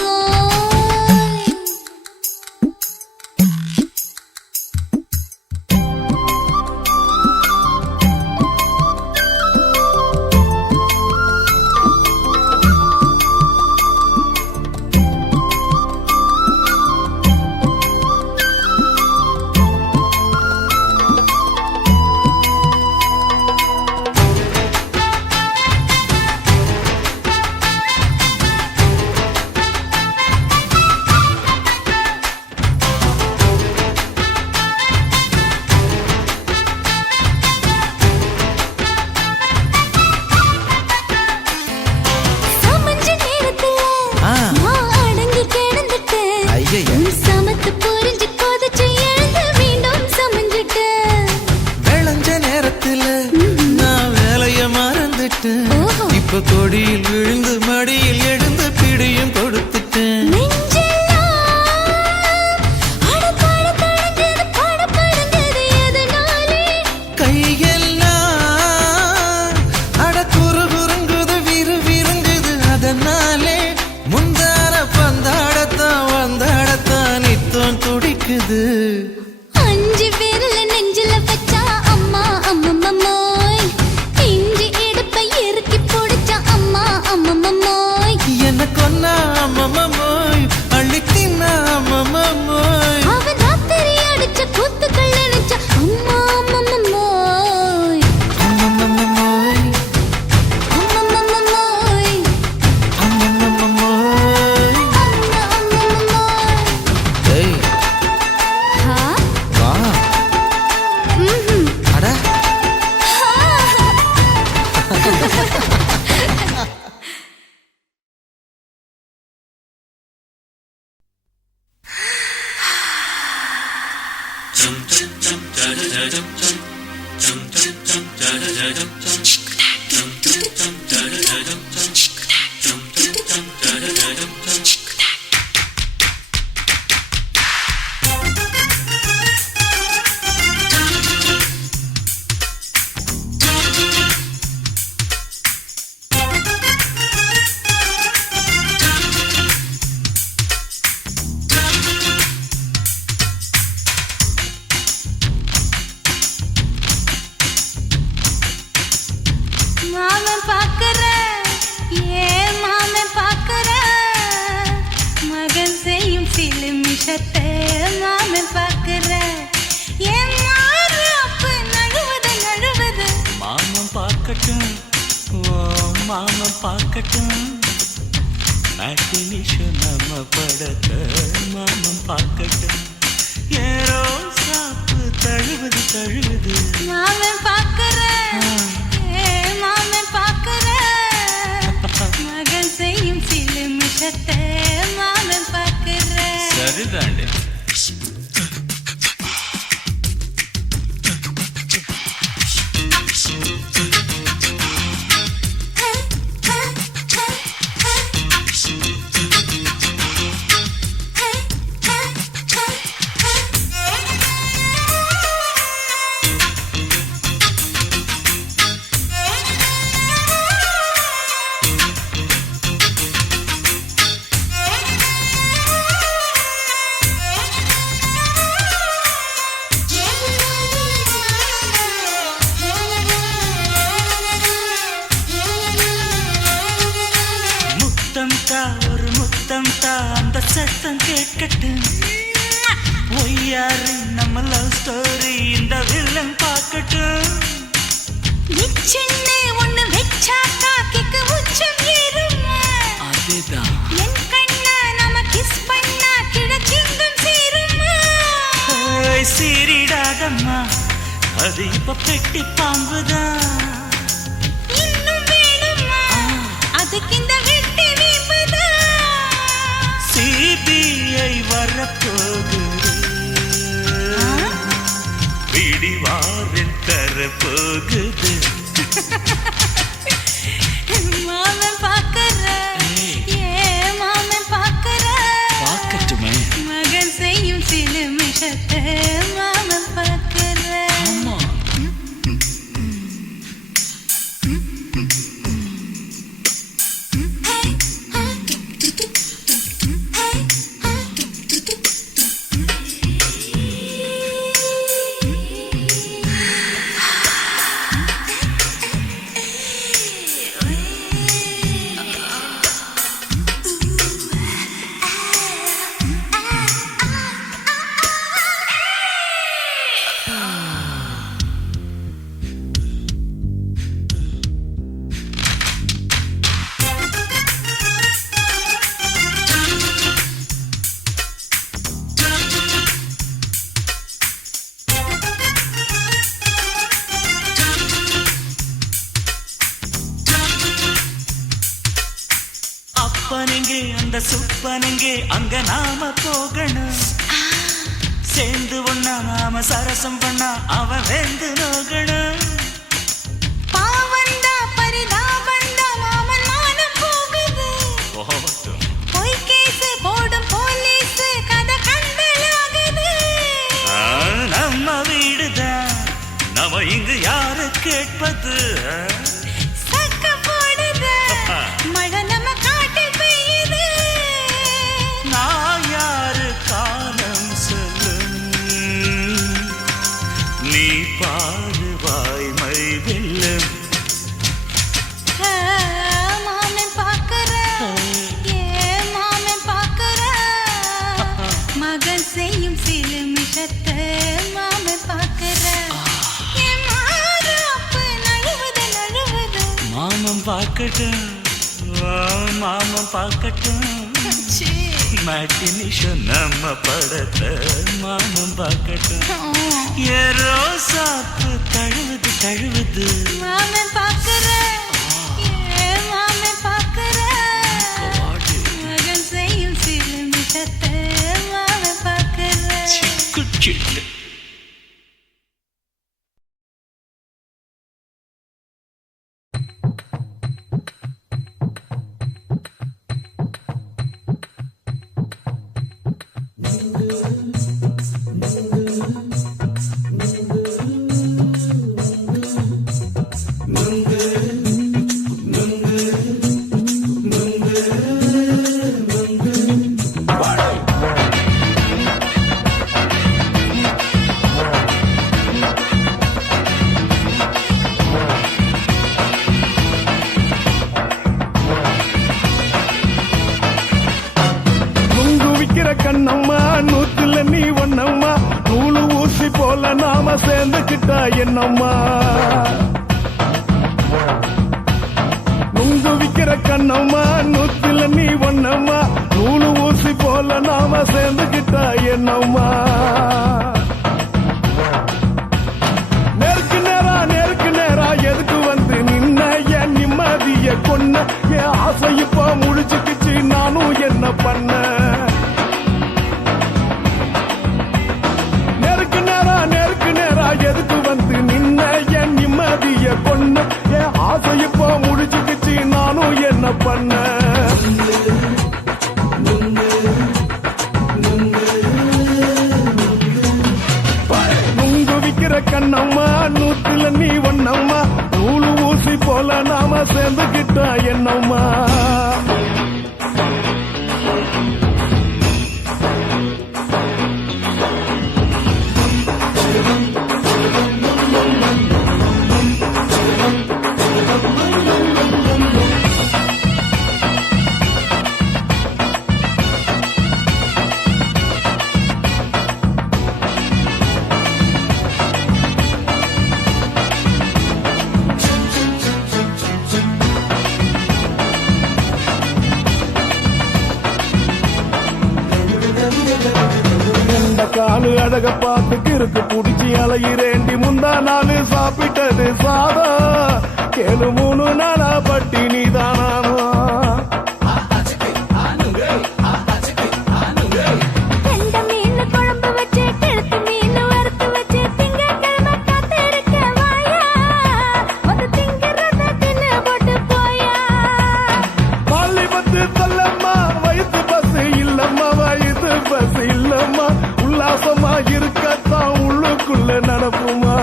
சமஞ்ச நேரத்துல நான் அடங்கி கிடந்துட்டேன் ஐயைய. உன் சமத்து புரிஞ்சு கொதிச்சு எழுந்து மீண்டும் சமஞ்சிட்டேன் விளைஞ்ச நேரத்துல நான் வேலைய மறந்துட்டேன் ஓஹோ. இப்ப கொடியில் விழுந்து மடியில் எழுந்து பிடியும் கொடுத்துட்டேன் நெஞ்செல்லாம் அடப்பாட தடங்குது படபடங்குது எதனாலே கையெல்லாம் அட குறுகுறுங்குது விறுவிறுங்குது அதனாலே முந்தார பந்தாடத்தான் வந்தாடத்தான் நித்தம் துடிக்குது அஞ்சு விரல நெஞ்சில வச்சா அம்மா அம்மம்மோய் இஞ்சி இடுப்பை இறுக்கி பொடிச்சா அம்மா அம்மம்மோய் என்ன கொன்னா அம்மம்மோய் அள்ளி தின்னா அம்மம்மோய் அவன் ராத்திரி அடிச்ச கூத்துக்கள் நினைச்சா அம்மா அம்மம்மோய் அம்மம்மோய் அம்மம்மோய் அம்மம்மோய் அம்மா அம்மம்மோய் ஏய் ஹா வா ம்ஹும் அட மாமன் பாக்குற மாமன் பாக்குற மகன் செய்யும் சிலு மிஷத்தை மாமன் பாக்குற மாறு நழுவது நழுவது மாமன் பார்க்கட்டும் ஓ மாமன் பார்க்கட்டும் மேட்டினிஷு நம்ம படத்தை மாமன் பார்க்கட்டும் ஏரோ சாப்பு தழுவது தழுவது மாமன் பாக்குற மாமன் பாக்குற மகன் செய்யும் சிலு மிஷத்தை மாமன் பாக்குற சரிதாண்டே ஒரு முத்தம் தா அந்த சத்தம் கேட்கட்டும் ஒய்யாரு நம்ம லவ் ஸ்டோரி இந்த வில்லன் பார்க்கட்டும் சின்ன ஒண்ணு வெச்சா காக்கிக்கு உச்சம் ஏறுமா அதேதான் என் கண்ணா நம்ம கிஸ் பண்ணா கிட சிங்கம் சீருமா சீரிடாதம்மா அது இப்ப பெட்டி பாம்புதான். இன்னும் வேணுமா அதுக்கு இந்த வெட்டி வீம்புதான். சிபிஐ வரப்போகுது, பிடிவாரன் தரப்போகுது. மாமன் பாக்கற ஏன் மாமன் பாக்கற பார்க்கட்டுமே. மகன் செய்யும் சில மிஷத்தை மாமன் பாக்கற. ஆமா. அப்பனெங்கே அந்த சுப்பனெங்கே அங்க நாம போகணும். சேர்ந்து ஒண்ணா நாம சரசம் பண்ணா அவன் வெந்து நோகணும். பாவந்தா பரிதாபந்தா மாமன் மானம் போகுது. பொய் கேஸ் போடும் போலீஸ் கதை கண்டலாகுது. நம்ம வீடுதான், நம்ம இங்கு யாரு கேட்பது? சக்க போடுது மழை நம்ம காட்டில் பெய்யுது. நான் யாரு காலம் சொல்லும், நீ பாரு வாய்மை வெல்லும். மாமன் பாக்கற ஏன் மாமன் பாக்கற மகன் செய்யும் சில மிஷத்தை மாமன் பாக்கற. என் மாறாப்பு நழுவுது நழுவுது. மாமன் பார்க்கட்டும், மாமன் பார்க்கட்டும். மேட்டினிஷன் நம்ம படத்தை மாமன் பார்க்கட்டும். ஏரோ சாப்பு தழுவுது தழுவுது. மாமன் பாக்கற ஏன் மாமன் பாக்கற மகன் செய்யும் சில மிஷத்தை மாமன் பாக்கற. சிக்குச்சிட்டு. கண்ணம்மா நூத்துல நீ ஒன்னம்மா, நூலு ஊசி போல நாம சேர்ந்துக்கிட்டா என்னம்மா. நுங்கு விக்கிற கண்ணம்மா நூத்துல நீ ஒன்னம்மா, நூலு ஊசி போல நாம சேர்ந்துக்கிட்டா என்னம்மா. நேருக்கு நேரா எதுக்கு வந்து நின்ன, என் நிம்மதிய கொன்ன, என் ஆசை இப்ப முடிச்சுக்கிச்சு நானும் என்ன பண்ண. நேருக்கு நேரா எதுக்கு வந்து நின்ன, என் நிம்மதிய கொன்ன, என் ஆசை இப்ப முடிச்சுக்கிச்சு நானும் என்ன பண்ண. நுங்கு விக்கிற கண்ணம்மா நூத்துல நீ ஒன்னம்மா, நூலு ஊசி போல நாம சேர்ந்துக்கிட்டா என்னம்மா. காலு அழக பார்த்து கிறுக்கு புடிச்சி அலையிறேண்டி முன் முந்தா நாள் சாப்பிட்டது சாதம் கேளு 3 நாளா பட்டினி தானாமா கெண்ட மீன் குழம்பு வச்சு கெளுத்து மீன் வறுத்து வச்சு திங்கட்கிழமை காத்திருக்க வாயா வந்து திங்கிறத தின்னு போட்டு போயா பள்ளி பத்து சொல்லம்மா வயிற்று பஸ் இல்லம்மா வயிற்று பஸ் இல்லம்மா உல்லாசமா இருக்கத்தான் உள்ளுக்குள்ள நடப்புமா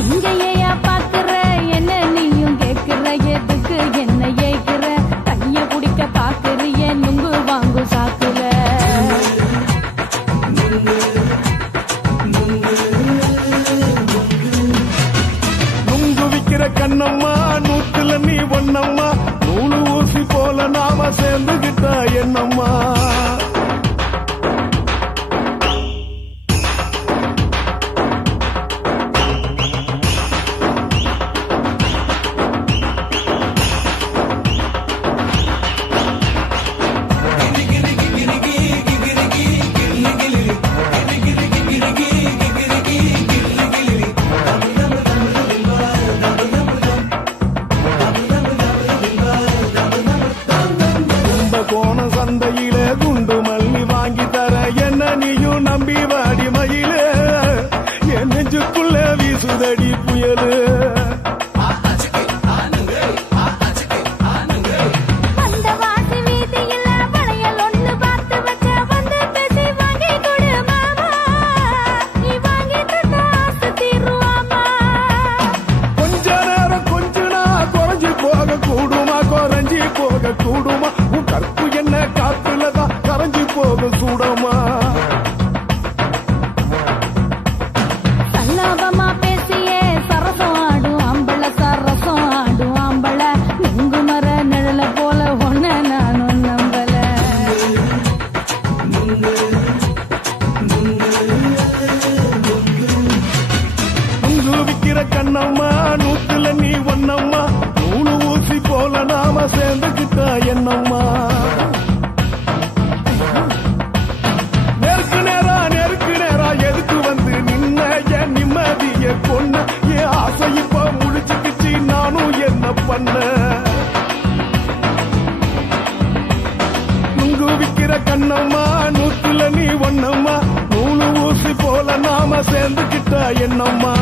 இங்க ஏயா பாக்குற என்ன நீயும் கேக்குற எதுக்கு என்ன ஏக்குற தண்ணிய குடிக்க பாக்குறிய நுங்கு வாங்கு சாக்குல நுங்கு விக்கிற கண்ணம்மா நூத்துல நீ ஒண்ணம்மா நூலு ஊசி போல நாம சேர்ந்துகிட்டா என்னம்மா கோண சந்தையில குண்டு மல்லி வாங்கி தர என்ன நீயும் நம்பி வாடி மயில என் நெஞ்சுக்குள்ள வீசுதடி புயலு அந்த வாசி வீதியில வளையல் ஒண்ணு பார்த்து வச்ச வந்து பேசி வாங்கி கொடு மாமா நீ வாங்கி தந்தா ஆசை தீருவாமா கொஞ்ச நேரம் கொஞ்சனா குறைஞ்சி போக கூடுமா குறைஞ்சி போக கூடுமா உன் கற்பு என்ன காத்துலதான் கரைஞ்சி போக சூடமா சல்லாபமா பேசியே சரசம் ஆடும் ஆம்பள சரசம் ஆடும் ஆம்பள நுங்கு மர நிழல போல ஒன்ன நானும் நம்பல நுங்கு விக்கிற கண்ணம்மா நூத்துல நீ ஒண்ணம்மா நூலு ஊசி போல நாம சேர்ந்துகிட்டா என்னம்மா நெருக்கு நேரா எதுக்கு வந்து நின்ன என் நிம்மதிய கொன்ன என் ஆசை இப்ப முடிச்சுக்கிச்சு நானும் என்ன பண்ண நுங்கு விக்கிற கண்ணம்மா நூத்துல நீ ஒண்ணம்மா நூலு ஊசி போல நாம சேர்ந்துகிட்டா என்னம்மா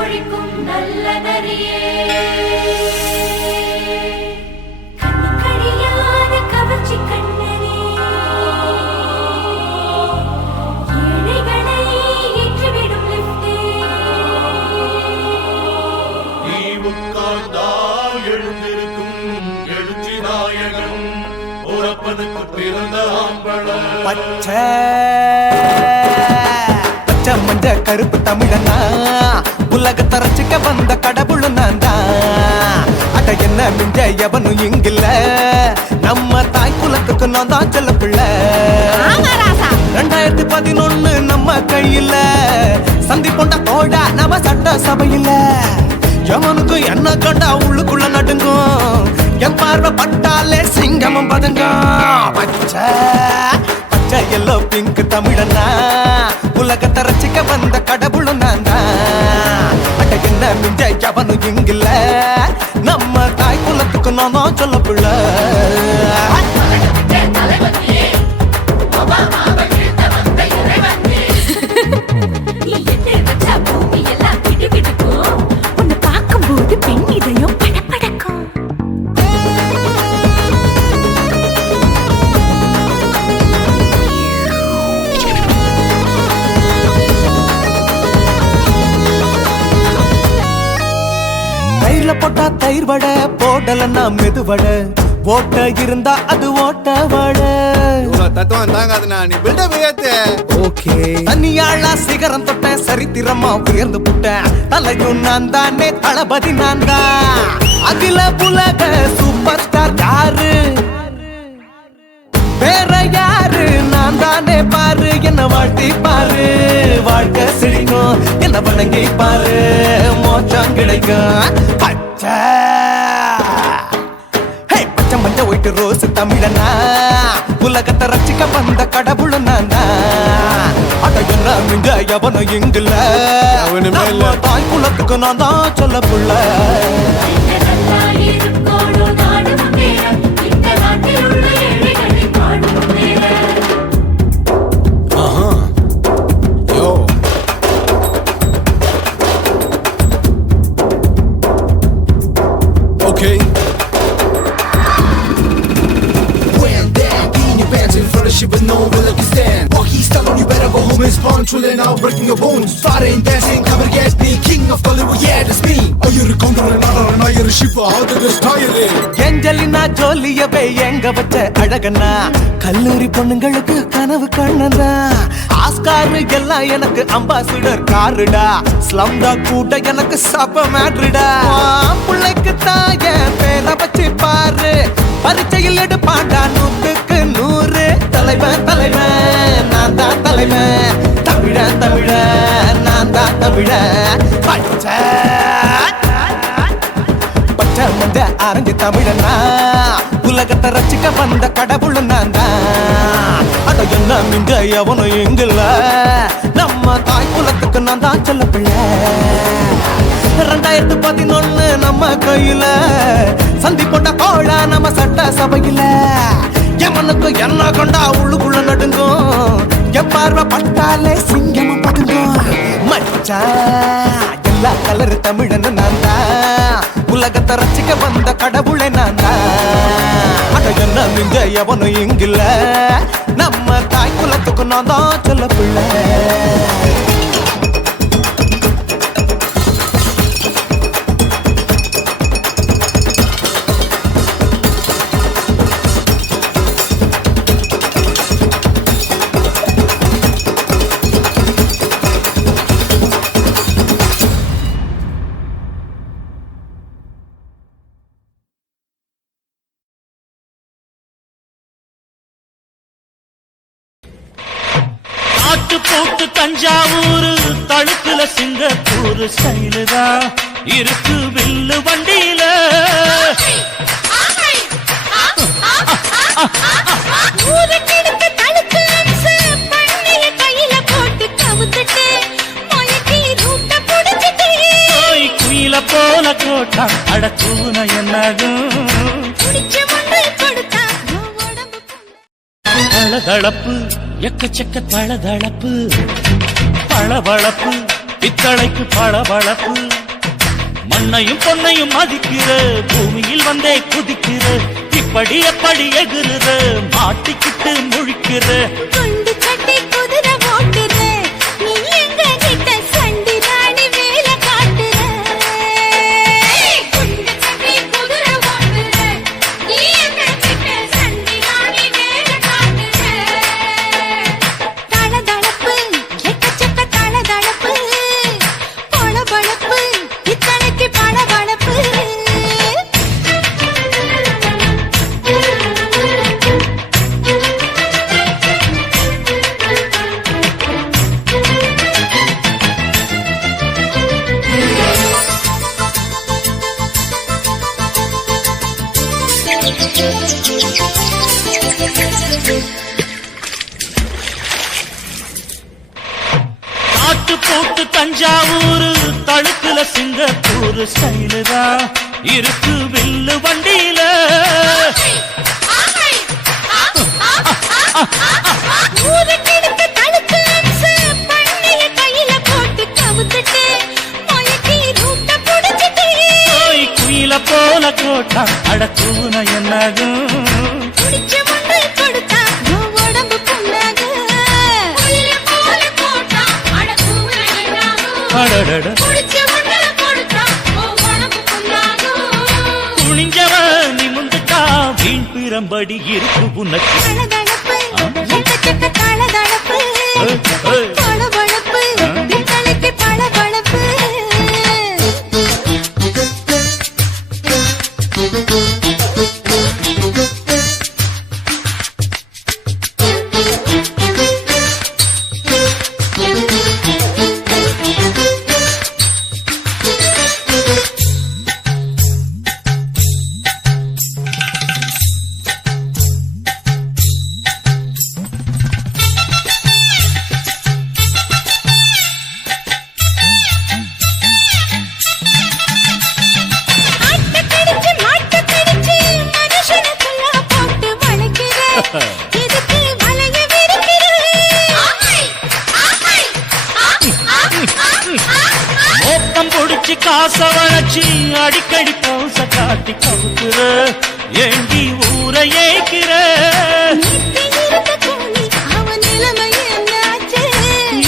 ஒழிக்கும் நல்ல நரியே கவர்ச்சி கண்ணனே ஏழைகளை ஏற்றிவிடும் லிப்டே நீ உட்கார்ந்தால் எழுந்திருக்கும் எழுச்சி நாயகன் உறப்பதுக்கு பிறந்த ஆம்பள பச்சை மஞ்ச கருப்பு தமிழனா உலகத்தை ரசிக்க வந்த கடவுள் நான் தான் அட என்ன மிஞ்ச எவனும் இங்கில்ல நம்ம தாய் குலத்துக்கு நான் தான் செல்ல பிள்ளை 2011 நம்ம கையில சந்தி பொண்ட தோட நம்ம சட்ட சபையில எவனுக்கு என்ன கண்டா உள்ளுக்குள்ள நடுங்கும் என் பார்வை பட்டாலே சிங்கமும் பதுங்கும் பச்சை பச்சை எல்லோ பிங்க் தமிழனா உலகத்தை ரசிக்க வந்த கடவுளும் நான் தான் அட என்ன மிஞ்ச எவனும் இங்கில்ல நம்ம தாய் குலத்துக்கு நான் தான் சொல்ல பிள்ளை பூமி எல்லாம் கிடுகிடுக்கும் உன்னை பார்க்கும்போது பெண் இதயம் படபடக்கும் தயிர்ல போட்டா தயிர் வடை போடலன்னா மெது வடை ஓட்ட இருந்தா அது ஓட்ட வடை தத்துவம் தாங்காதுண்ணா நீ பில்டப் ஏத்து ஓகே தனியாளா சிகரம் தொட்ட சரித்திரமா உயர்ந்து புட்டேன் தலையும் நான் தானே தளபதி நான் தான் அகில புலக சூப்பர் ஸ்டார் யாரு வேற யாரு நான் வந்தானே பாரு என்ன வாழ்த்தி பாரு வாழ்க்கை சிரிக்கும் என்ன வணங்கி பாரு மோட்சம் கிடைக்கும் பச்சை பச்சை மஞ்ச ஒயிட்டு ரோஸ் தமிழனா உலகத்தை ரசிக்க வந்த கடவுள் நான் அட என்ன மிங்க எவனும் இங்குல நம்ம தாய் குலத்துக்கு நான் தான் சொல்ல புள்ள Okay. When that in your pants in front of shit with no will like you stand. Walkie style on you better go home and spawn. Chillin' out, breaking your bones. Fighting, dancing, come and get me. King of Hollywood, yeah, that's me. Oh, you're a condor and not you're a shipper. How did this tire it? Angelina ஜோலியவே எங்க வச்ச அழகனா கல்லூரி பொண்ணுங்களுக்கு கனவு கண்ணனா Oscar எல்லாம் எனக்கு ambassador காருடா ஸ்லம்டா கூட எனக்கு சப்ப மேட்ருடா பிள்ளைக்கு தான் என் பேரை வச்சு பாரு பரீட்சையில் எடுப்பாண்டா 100க்கு 100 தலைவன் தலைவன் நான் தான் தலைவன் தமிழன் தமிழன் நான் தான் தமிழன் பச்சை பச்சை மஞ்ச ஆரஞ்சு தமிழனா உலகத்தை ரசிக்க வந்த கடவுள் நான் தான் அட என்ன மிங்க எவனும் எங்குல நம்ம தாய் குலத்துக்கு நான் தான் சொல்ல பிள்ளை 2011 நம்ம கையில சந்தி போட்ட கோழ நம்ம சட்ட சபையில எமனுக்கு என்ன கொண்டா உள்ளுக்குள்ள நடுங்கும் என் பார்வை பட்டாலே சிங்கமும் பதுங்கும் மச்சா எல்லா கலர் தமிழன்னு நான் தான் உலகத்தை ரசிக்க வந்த கடவுளை நான் தான் அட என்ன மிங்க எவனும் இங்கில்ல நம்ம தாய் குலத்துக்கு நான் தான் சொல்ல பிள்ளை போட்டு தஞ்சாவூர் தழுக்குல சிங்கப்பூர் ஸ்டைலுதா இருக்கு வில்லு வண்டியில குயில போல கோட்டா அடக்கூன என்னாகும் தளதளப்பு எக்கச்சக்க தளதளப்பு பளபளப்பு பித்தளைக்கு பளபளப்பு மண்ணையும் பொன்னையும் மதிக்கிற பூமியில் வந்தே குதிக்கிற இப்படி எப்படி எகுற மாட்டிக்கிட்டு முழிக்கிற குண்டு கட்டி குதிரை ஓட்டுற நீ எங்க கிட்ட சண்டி ராணி வேலை காட்டுற குண்டு கட்டி குதிரை ஓட்டுற நீ எங்க கிட்ட சண்டி ராணி வேலை காட்டுற தளதளப்பு எக்கச்சக்க தளதளப்பு பளபளப்பு இத்தனைக்கு பளபளப்பு காட்டு போட்டு தஞ்சாவூர் தழுக்குல சிங்கப்பூர் ஸ்டைலுதா இருக்கு வில்லு வண்டியில ஊருக்கெடுத்து தடுத்து அம்சு பண்ணைய கையில போட்டு கவுத்துட்டு மயக்கி ரூட்ட புடிச்சிட்டு குயில போல கோட்டா அடக்கூன என்னாகும் புடிச்ச மண்ணு கொடுத்தா உன் உடம்பு புண்ணாகு குயில போல போட்டா அடக்கூன என்னாகும் அடடட புடிச்ச மண்ணு கொடுத்தா உன் உடம்பு புண்ணாகு துணிஞ்சவ நிமிந்துட்டா வீண் பிறம்படி இருக்கு உனக்கு தளதளப்பு எக்கச்சக்க தளதளப்பு பளபளப்பு இத்தனைக்கு பளபளப்பு வச்சு காச வளைச்சு அடிக்கடி பவுச காட்டி கவுக்குற ஏண்டி ஊரை ஏய்க்கிற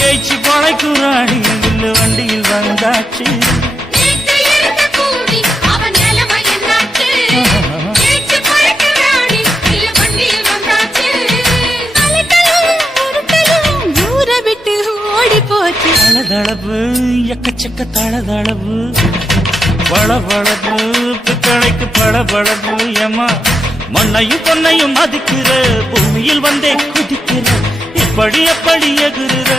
ஏய்ச்சி பழைக்குறாடி இல்ல வண்டியில் வந்தாச்சு தளதளவு எக்கச்சக்க தளதளவு வளவளவு பித்தளைக்கு பளபளவு ஏமா மண்ணையும் பொன்னையும் மதிக்கிற பூமியில் வந்தே குதிக்கிற இப்படி எப்படி எகுற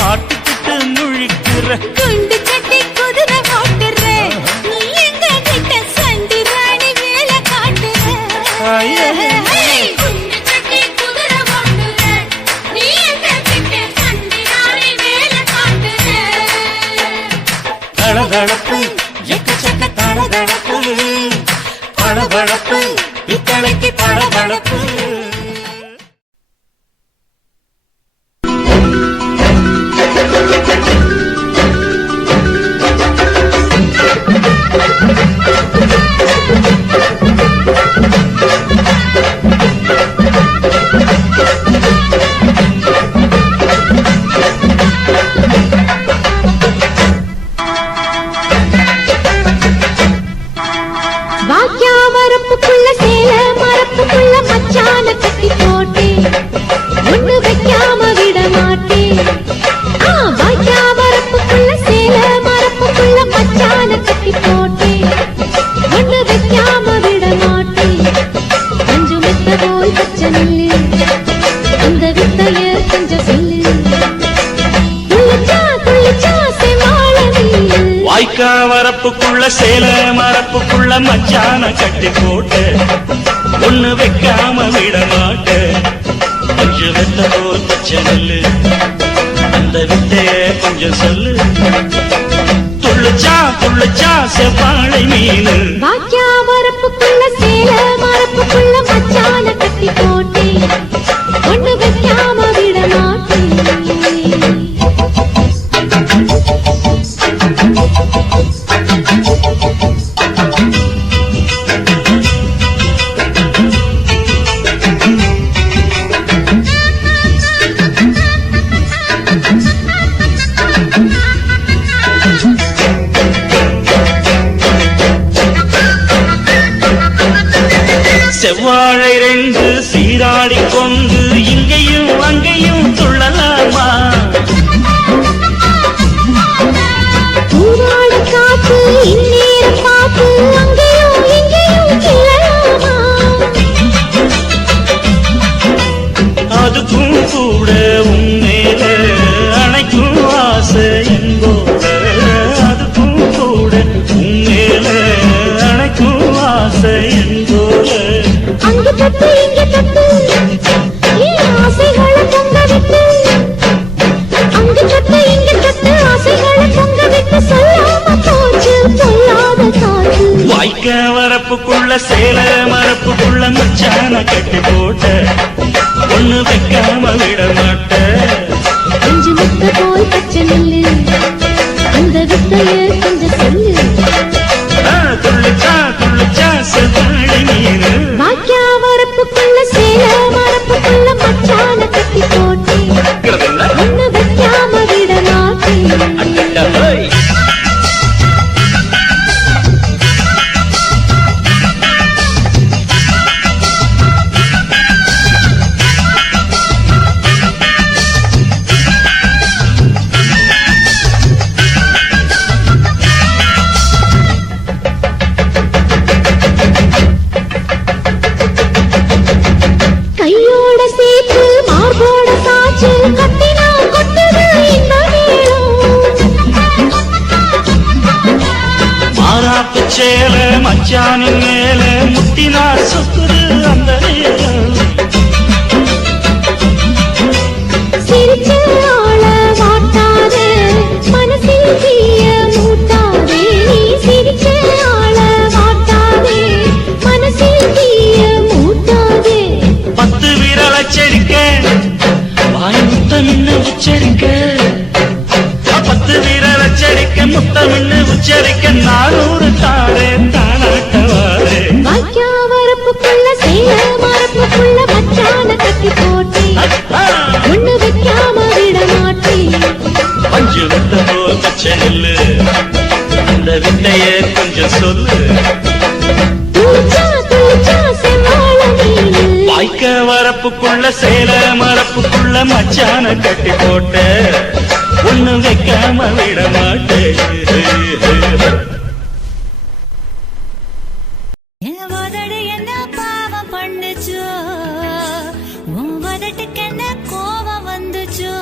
மாட்டுக்கிட்டு முழிக்கிற குண்டு கட்டி குதிரை ஓட்டுற நீ எங்க கிட்ட சண்டி ராணி வேலை காட்டுற தளதளப்பு எக்கச்சக்க தளதளப்பு பளபளப்பு பித்தளைக்கு பளபளப்பு வரப்புக்குள்ள சேல மரப்புக்குள்ள மச்சான கட்டி போட்டு ஒண்ணு வைக்காம விட மாட்ட கொஞ்சம் வெத்த போல் பச்சை நெல்லு அந்த வித்தைய கொஞ்சம் சொல்லு துள்ளுச்சா செவ்வாழை மீனு வரப்புக்குள்ள சேல மரப்புக்குள்ள மச்சான கட்டி போட்டு ஒண்ணு வைக்காம விட மாட்டேன் செவ்வாழை ரெண்டு சீராடி கொண்டு இங்கேயும் அங்கேயும் துள்ளலாமா காத்து இந்நேர பாத்து அங்கேயும் இங்கேயும் கிளலாமா அதுக்கும் கூட உண்மையில அணைக்கும் ஆசை என்போட அதுக்கும் கூட உண்மையில அணைக்கும் ஆசை என்போட அங்கு தட்டு இங்கு தட்டு ஆசைகளை பொங்க விட்டு அங்கு தட்டு இங்கு தட்டு ஆசைகளை பொங்க விட்டு சொல்லாம போச்சு சொல்லாத காற்று வாய்க்க வரப்புக்குள்ள சேல மரப்புக்குள்ள மச்சான கட்டி போட்ட ஒண்ணு வைக்காம விட மாட்ட கொஞ்சம் முத்த போல் பச்சை நெல்லு அந்த வித்தைய கொஞ்சம் சொல்லு துள்ளுச்சா செவ்வாழை மீனு வாக்கியா வரப்புக்குள்ள சேல மரப்புக்குள்ள மச்சான கட்டி போட்டு ஒண்ணு வைக்காம விட மாட்டேன் கையோட சேர்த்து மார்போட சாச்சு கட்டினா கொட்டுது இந்த மாறாப்பு சேல மச்சானின் மேல முட்டினா சொக்குது அந்த நேரம் சிரிச்சு ஆள மாட்டாதே மனசில் தீய மூட்டாதே நீ சிரிச்சு ஆள மாட்டாதே மனசில் தீய மூட்டாதே 10 விரல் அச்சரிக்க வாய் முத்தம் இன்னும் உச்சரிக்க 10 விரல் அச்சரிக்க முத்த தமிழ் உச்சரிக்க 400 தாரே தானாட்டவாரே வாய்க்கா வரப்புக்குள்ள சேல மரப்புக்குள்ள மச்சான கட்டி போட்டி ஒண்ணு வைக்காம விட மாட்டி பஞ்சு வெத்த போல் பச்சை நெல்லு அந்த வித்தைய கொஞ்சம் சொல்லு துளிச்சா துளிச்சா செம்மாள நீனு வாய்க்க வரப்புக்குள்ள சேல மரப்புக்குள்ள மச்சான கட்டி போட்ட ஒண்ணு வைக்காம விட மாட்டேன் என் உதடு என்ன பாவம் பண்ணுச்சோ உன் உதட்டுக்கு என்ன கோபம் வந்துச்சோ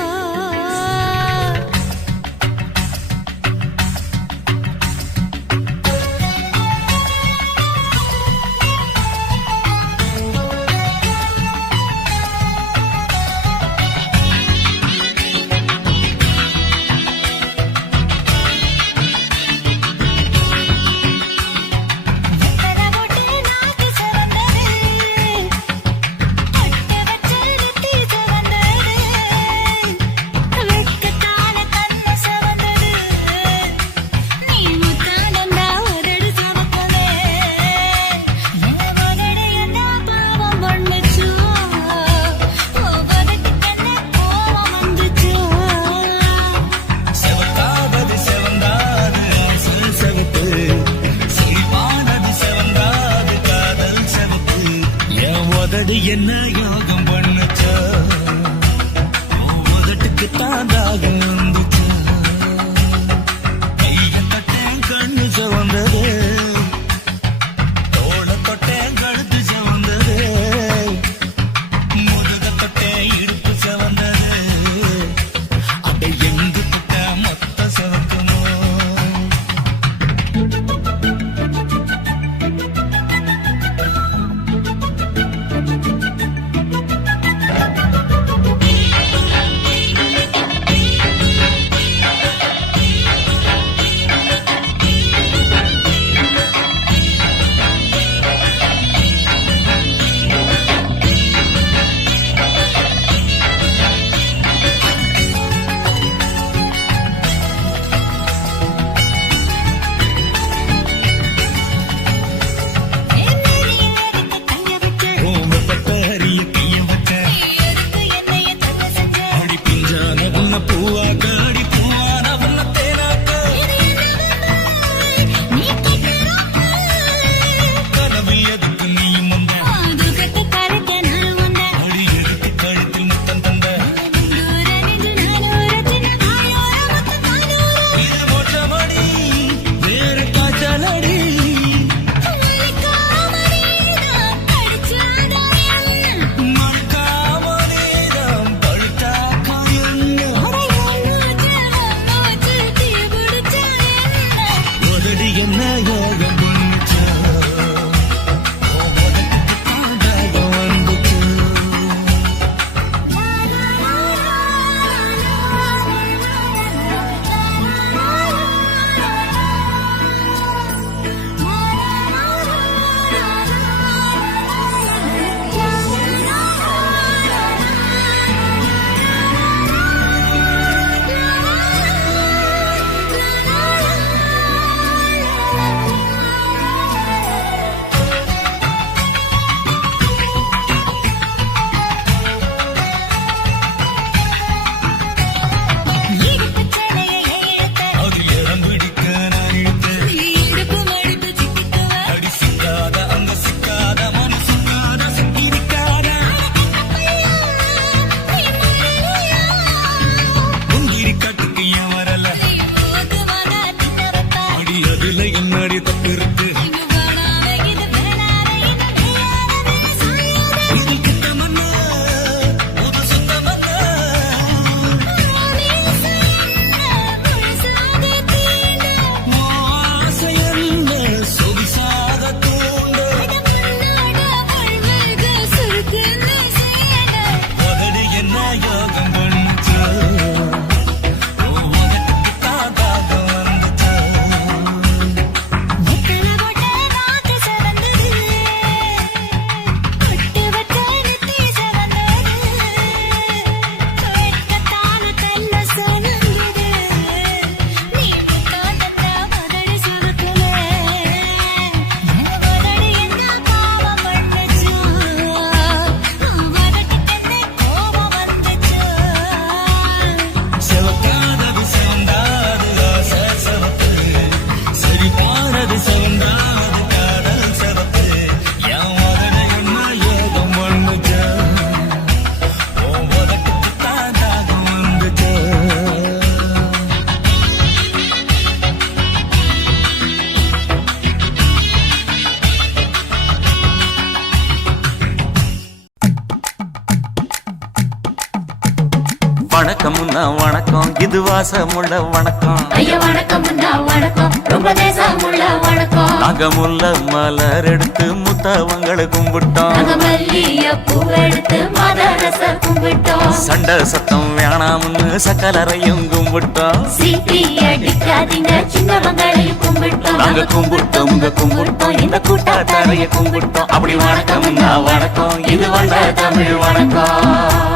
வணக்கம்னா வணக்கம் இது வாசமுள்ள வணக்கம் ஐயா வணக்கம் வணக்கம் ரொம்ப தேசமுள்ள வணக்கம் நாங்க முல்ல மலர் எடுத்து முத்தவங்களை கும்பிட்டோம் நாங்க மல்லிய பூவெடுத்து மதரச கும்பிட்டோம் சண்டை சத்தம் வேணாம்னு சக்கலரையும் கும்பிட்டோம் சீட்டி அடிக்காதீங்க சின்னவங்களையும் கும்பிட்டோம் நாங்க கும்பிட்டோம் கும்பிட்டோம் இந்த கூட்டாத்தாரைய கும்பிட்டோம் அப்படி வணக்கம்னா வணக்கம் இது வந்த தமிழ் வணக்கம்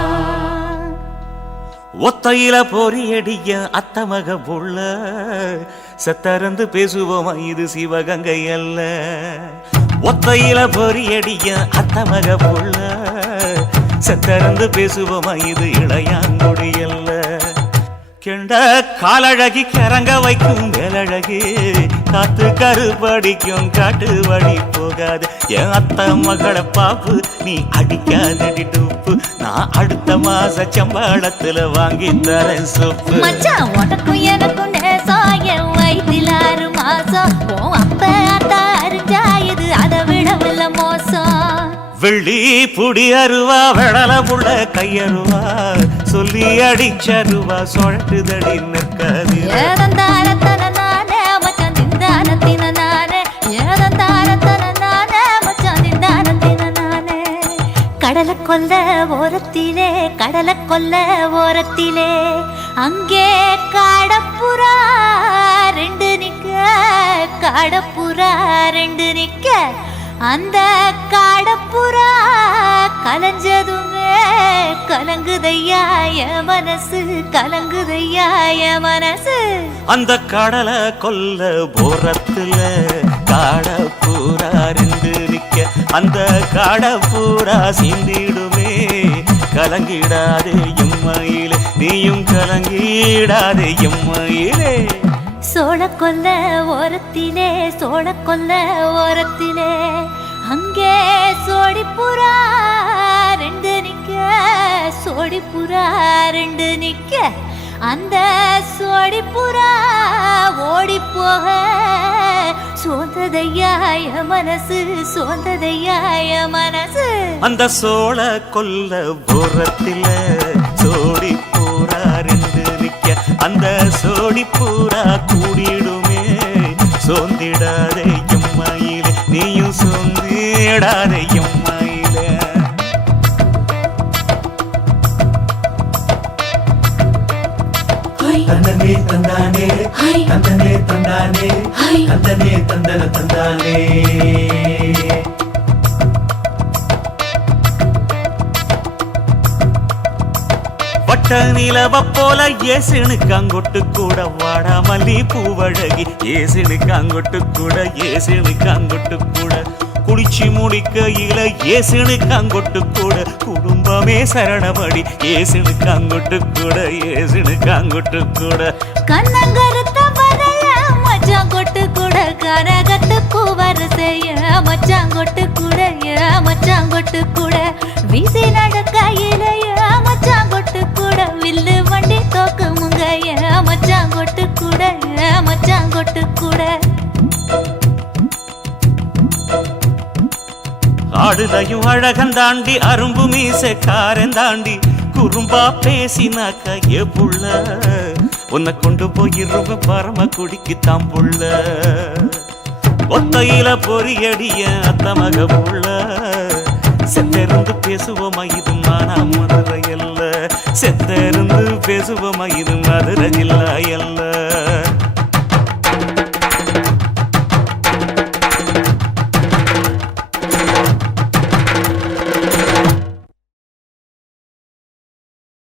ஒத்தையில பொறியடிய அத்தமக புள்ள சத்தரந்து பேசுவோமா இது சிவகங்கை அல்ல ஒத்தையில பொறியடிய அத்தமக புள்ள சத்தரந்து பேசுவோமா இது இளையாங்குடி அல்ல கெண்ட காலழகி கிறங்க வைக்கும் வேலழகி காத்து கருப்படிக்கும் காட்டு வழி போகாது என் அத்த மகளை பாப்பு நீ அடிக்காதடி டூப்பு நான் அடுத்த மாச சம்பளத்துல வாங்கி தரேன் சோப்பு மச்சான் உனக்கும் எனக்கும் நேசம் என் வயிற்றில் 6 மாசம் உன் அப்ப அத்தா அறிஞ்சா இது அதை விடவில்லை மோசம் வெள்ளி புடி அருவா வெடல புள்ள கையருவா சொல்லி அடிச்சருவா சொழட்டுதடி நிற்காது ஏதந்தாரத்தன நானே மச்சான் திந்தானத்தின நானே ஏதந்தாரத்தன நானே மச்சான் திந்தானத்தின நானே கடலை கொல்ல ஓரத்திலே அங்கே காடப்புறா ரெண்டு நிக்க அந்த காடப்புறா கலஞ்சதுமே கலங்குதையா என் மனசு அந்த கடலை கொல்ல போரத்துல காடப்பூரா ரெண்டு நிக்க அந்த காடப்பூரா சிந்திடுமே கலங்கிடாதே எம்மையிலே நீயும் கலங்கிடாதே எம்மையிலே சோழக்கொல்ல ஓரத்திலே அங்கே சோடிப்புறா ரெண்டு நிக்க அந்த சோடிப்புறா ஓடி போக சோந்ததையாய மனசு அந்த சோழ கொல்ல புறத்தில சோடி பூரா ரெண்டு நிக்க அந்த சோடி பூரா கூடிடுமே சோந்திடாதே எம்மையிலே நீயும் சோந்திடாதே எம்மையிலே தந்தனே தந்தானே தந்தனே தந்தானே தந்தனே தந்தன தந்தானே வட்ட நிலவ போல ஏசுனுக்காங்கொட்டு கூட வாடா மல்லி பூவழகி ஏசுனுக்காங்கொட்டு கூட குளிச்சு முடிக்கையில ஏசுனுக்காங்கொட்டு கூட குடும்பமே சரணபடி ஏசுனுக்காங்கொட்டு கூட கண்ணங்கருத்த வரைய மச்சாங்கொட்டு கூட கரகத்துக்கு வரிசைய மச்சாங்கொட்டு கூட வீசி நடக்கையிலைய மச்சாங்கொட்டு கூட வில்லு வண்டி தோக்குமுங்கைய மச்சாங்கொட்டு கூட ஆடுதையும் அழகந்தாண்டி அரும்பு மீசக்காரன் தாண்டி குறும்பா பேசினாக்க ஏ புள்ள உன்னை கொண்டு போயிருவ பரம குடிக்கு தாம்புள்ள ஒத்தையில பொறியடிய அத்தமக புள்ள செத்திருந்து பேசுவோமா இது மானா மதுரை அல்ல செத்திருந்து பேசுவோமா இது மதுரை ஜில்லா அல்ல